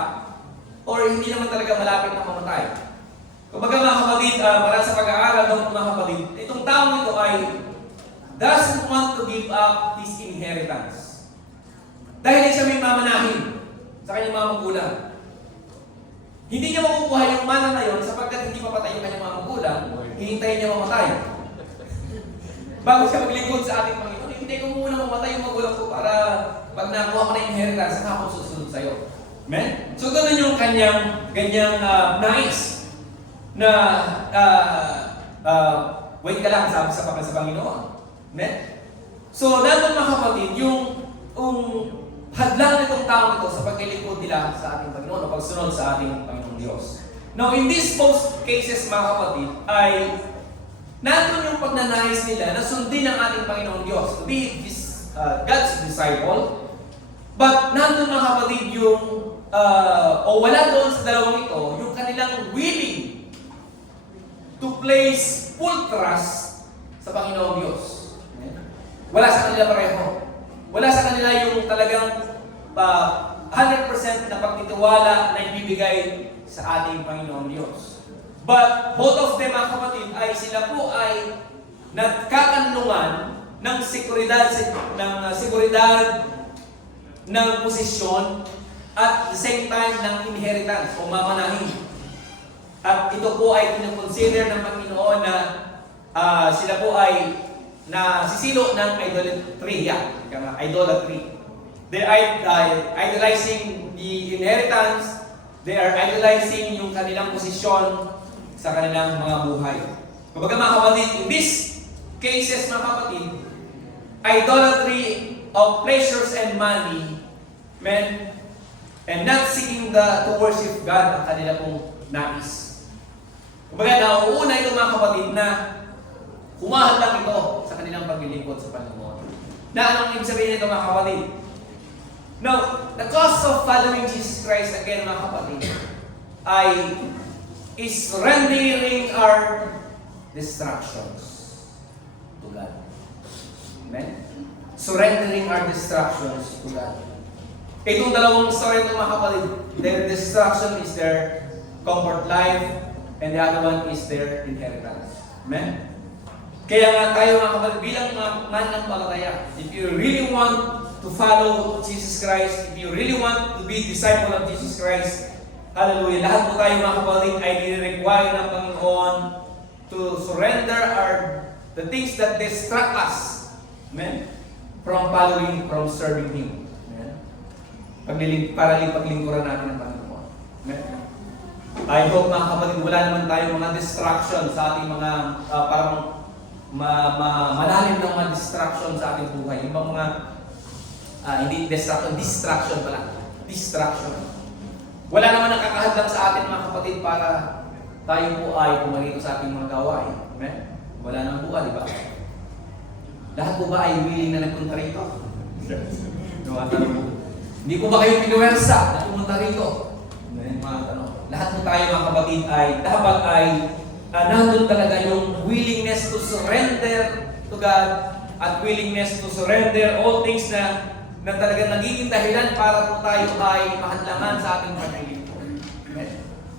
or hindi naman talaga malapit na mamatay. Kumbaga mga kapatid, para sa pag-aaral ng mga kapatid, itong taong ito ay doesn't want to give up his inheritance. Dahil hindi siya may mamanahin sa kanyang mga magulang. Hindi niya makukuha yung mana na yun sapagkat hindi mapatay yung kanyang mga magulang, hihintayin niya mamatay. Bago siya maglingkod sa ating Panginoon, hindi ko muna mamatay yung magulang ko para pag nakuha ko na yung inheritance, saka ako susunod sa'yo. Amen? So ganun yung kanyang nais na wait ka lang, sabi sa Panginoon. Amen? So, nandun mga kapatid, yung hadlang nitong taong ito sa paglilingkod nila sa ating Panginoon o pagsunod sa ating Panginoong Diyos. Now, in these both cases mga kapatid, ay nandun yung pagnanais nila na sundin ang ating Panginoong Diyos, to be God's disciple. But nandun mga kapatid yung, o wala doon sa dalawang ito, yung kanilang willing to place full trust sa Panginoong Diyos. Wala sa kanila pareho. Wala sa kanila yung talagang 100% na pagtitiwala na ibibigay sa ating Panginoong Diyos. But both of them mga kapatid ay sila po ay nagkakanlungan ng seguridad ng posisyon at the same time ng inheritance o mamanahin. At ito po ay kinoconsider ng Panginoon na sila po ay nasisilo ng idolatry. Idolatry. They are idolizing the inheritance. They are idolizing yung kanilang posisyon sa kanilang mga buhay. Kumbaga mga kapatid, in these cases mga kapatid, idolatry of pleasures and money, men, and not seeking to worship God ang kanila pong nais. Kumbaga, nauuna ito mga kapatid na humahal lang ito sa kanilang paglilingkod sa Panginoon. Na anong ibig sabihin nito mga kapatid? Now, the cost of following Jesus Christ again mga kapatid is surrendering our distractions to God. Amen? Surrendering our distractions to God. Itong dalawang story ito mga kapatid, their distraction is their comfort life and the other one is their inheritance. Amen? Kaya nga tayo mga kapatid, bilang mananampalataya, if you really want to follow Jesus Christ, if you really want to be disciple of Jesus Christ, hallelujah, lahat po tayo mga kapatid ay nire-require ng Panginoon to surrender the things that distract us, amen, from following, from serving Him. Amen? Para paglingkuran natin ng Panginoon. Amen? I hope mga kapatid, wala naman tayong mga distraction sa ating mga parang malalim ng mga distraction sa ating buhay. Yung mga hindi distraction pala. Distraction. Wala naman nakakahadlang sa atin mga kapatid para tayo po ay pumarito sa ating mga gawain. Amen? Wala nang buka, di ba? Lahat po ba ay willing na nagpunta rito? Hindi po ba kayo pinuwersa na pumunta rito? Mga tanong. Lahat po tayo mga kapatid ay dapat ay nandun talaga yung willingness to surrender to God at willingness to surrender all things na talagang nagiging dahilan para po tayo ay mahadlangan sa ating paglilingkod. Amen?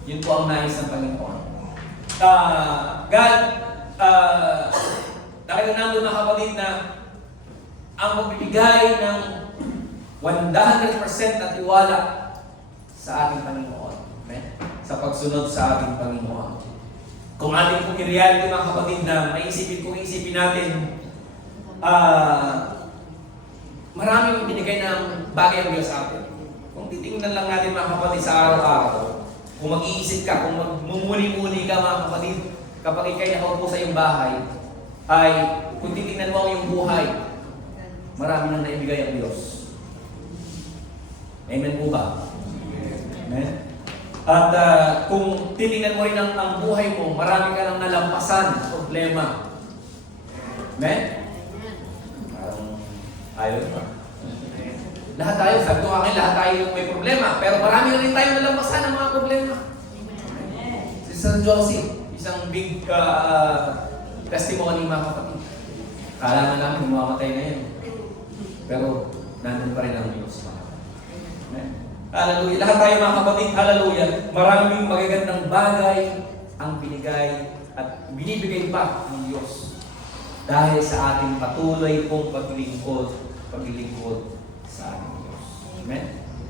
Yun po ang nais ng Panginoon. God, talagang nandun na kapatid na ang magbibigay ng 100% na tiwala sa ating Panginoon. Amen? Sa pagsunod sa ating Panginoon. Kung ating pong i-reality mga kapatid na isipin natin, maraming binigay ng bagay ang Diyos sa atin. Kung titingnan lang natin mga kapatid sa araw-araw, kung mag-iisip ka, kung magmumuni-muni ka mga kapatid, kapag ikay nakaupo sa iyong bahay, ay kung titingnan mo ang iyong buhay, marami nang naibigay ang Diyos. Amen po ba? Amen? At kung titingnan mo rin ang buhay mo, marami ka nang nalampasan problema. Amen? Ayaw pa. Lahat tayo, sabi ko akin, lahat tayo may problema. Pero marami na rin tayong nalampasan ng mga problema. Si San Joseph, isang big testimony mga kapatid. Kala na namin, mamamatay na yan. Pero nandun pa rin ang Diyos. Amen? Hallelujah. Lahat tayo mga kapatid, hallelujah. Maraming magagandang bagay ang binigay at binibigay pa ng Diyos. Dahil sa ating patuloy pong paglingkod sa ating Diyos. Amen?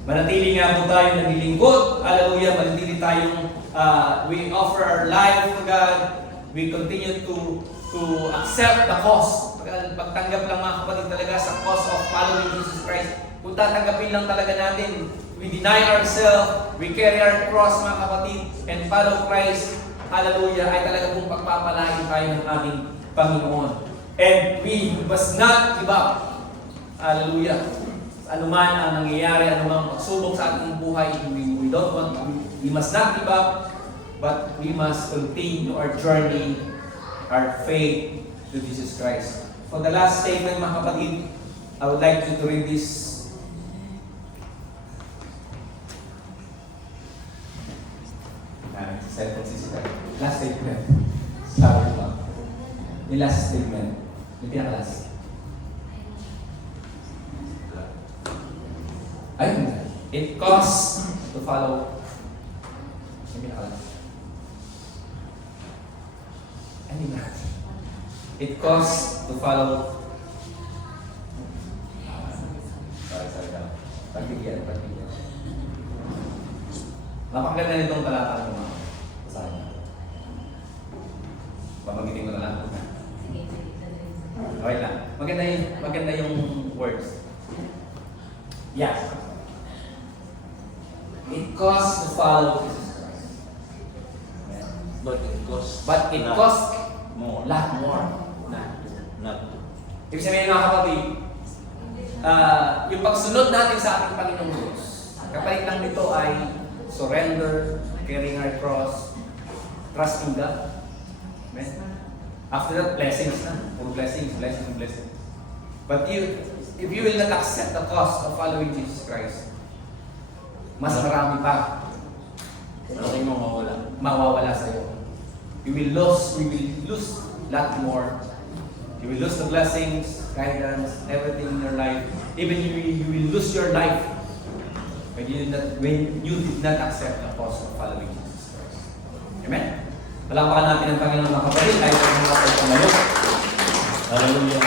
Manatili nga po tayo naglilingkod. Hallelujah. Manatili tayong we offer our life to God. We continue to accept the cost. Pagtanggap lang mga kapatid talaga sa cost of following Jesus Christ. Kung tatanggapin lang talaga natin, we deny ourselves, we carry our cross mga kapatid, and follow Christ. Hallelujah. Ay talaga pong pagpapalain tayo ng ating Panginoon. And we must not give up. Hallelujah. Ano man ang nangyayari, anumang pagsubok sa ating buhay, we must not give up, but we must continue our journey, our faith to Jesus Christ. For the last statement, mga kapatid, I would like you to read this. Last statement. Sabi ko. Yung last statement. Yung pinaka-last. Ayun. It costs to follow. Yung pinaka-last. Ayun na. It costs to follow. Sorry. Pagbigyan. Napakaganda nitong talata ng mga kasama. Papagitin ko na lang. Okay lang. Maganda yung words. Yeah. It costs to follow Jesus Christ. But it costs more. Lot more. not. Ibig sabihin mga kapatid, yung pagsunod natin sa ating Panginoong Diyos, kapalit lang nito ay surrender, carrying our cross, trusting God. Amen? After that, blessings na. Puro blessings. But if you will not accept the cost of following Jesus Christ, mas marami pa. Malaki Mawawala sa iyo. You will lose lot more. You will lose the blessings, guidance, everything in your life. Even you will lose your life when you did not accept the cost of following Jesus Christ. Amen? Palakpakan natin ang Panginoon mga kapatid. Tayo sa mga kapatid. Hallelujah.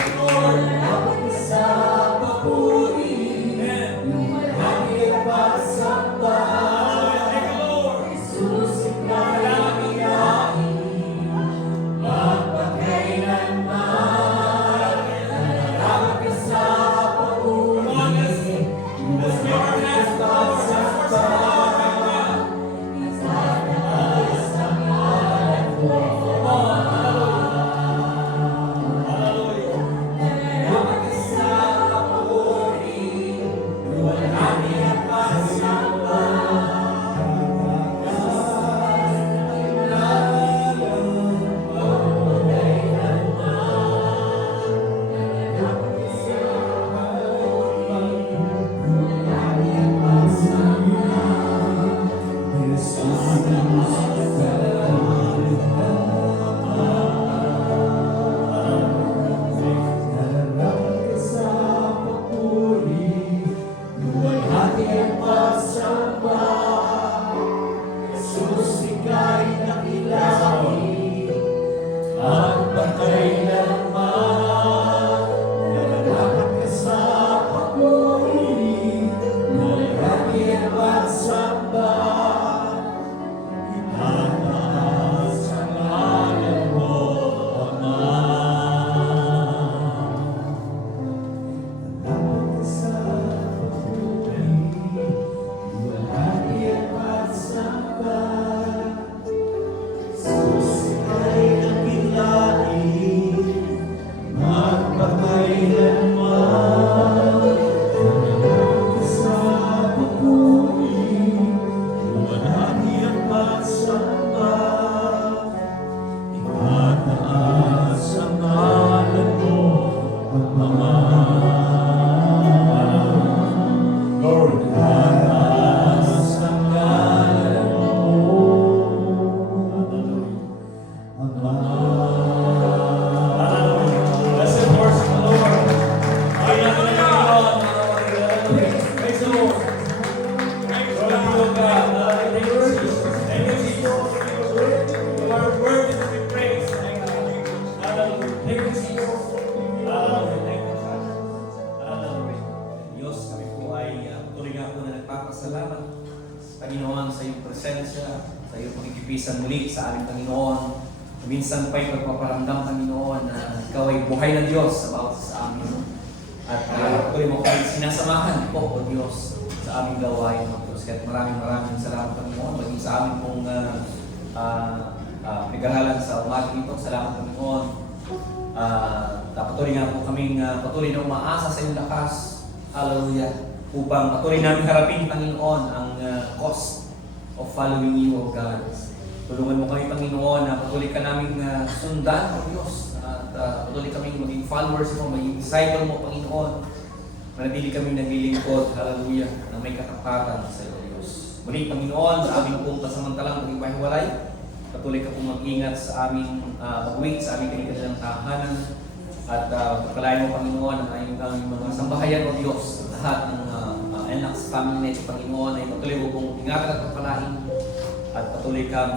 Blessed horse of the Lord. Ay, natin ang Panginoon. Praise the Lord. Glory be to God. Thank you, Jesus. Thank you, Jesus. You are worthy to be praised. Hallelujah. Thank you, Jesus. Hallelujah. Thank you, Jesus. Hallelujah. Diyos, kami po ay tuloy nga po na nagpapasalamat Panginoon sa iyong presensya, sa iyong pagkikipisan muli sa aming Panginoon. Minsan pa'y pagpaparamdam, Panginoon, na Ikaw ay buhay na Diyos sa bawat sa amin. At tuloy mo kami sinasamahan po, O Diyos, sa aming gawain, O Diyos. Kaya maraming salamat, Panginoon, maging sa amin pong pinag-aralan sa umagang ito. Salamat, Panginoon. Patuloy nga po kaming patuloy na umaasa sa iyong lakas. Hallelujah. Upang patuloy namin harapin, Panginoon, ang cost of following you, O God. Tulungan mo kami, Panginoon, na patuloy ka namin sundan, O Diyos. At patuloy kami maging followers mo, maging disciple mo, Panginoon. Manatili kami naglilingkod, hallelujah, na may katapatan sa iyo, Diyos. Muli, Panginoon, sa aming pong kasamantalang maging pahiwalay, patuloy ka pong mag-ingat sa aming pag-uwi, sa aming kanilang tahanan. At pagkalain mo, Panginoon, ang aming mga sambahayan, O Diyos, lahat ng NLAX family net, Panginoon, ay patuloy mo pong ingatan at pagpalain at patuloy kang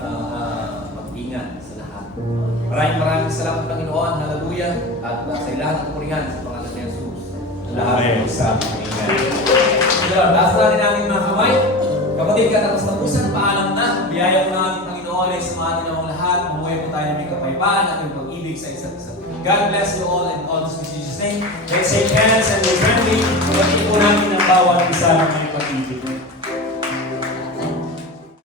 mag-ingat sa lahat. Maraming salamat, Panginoon, hallelujah, at sa lahat ng purihan sa pangalan ni Jesus. Lahat ay sa Amen. Lord, taas natin namin mga kamay. Kapatid, katapos-tapusan, paalam na. Biyaya po ng aming Panginoon ay samahan din ang lahat. Mamuhay po tayo ng may kapayapaan at may pag-ibig sa isa't isa. God bless you all and all this in Jesus' name. Let's shake hands and be friendly. Pagkakit po namin ang bawat isa ng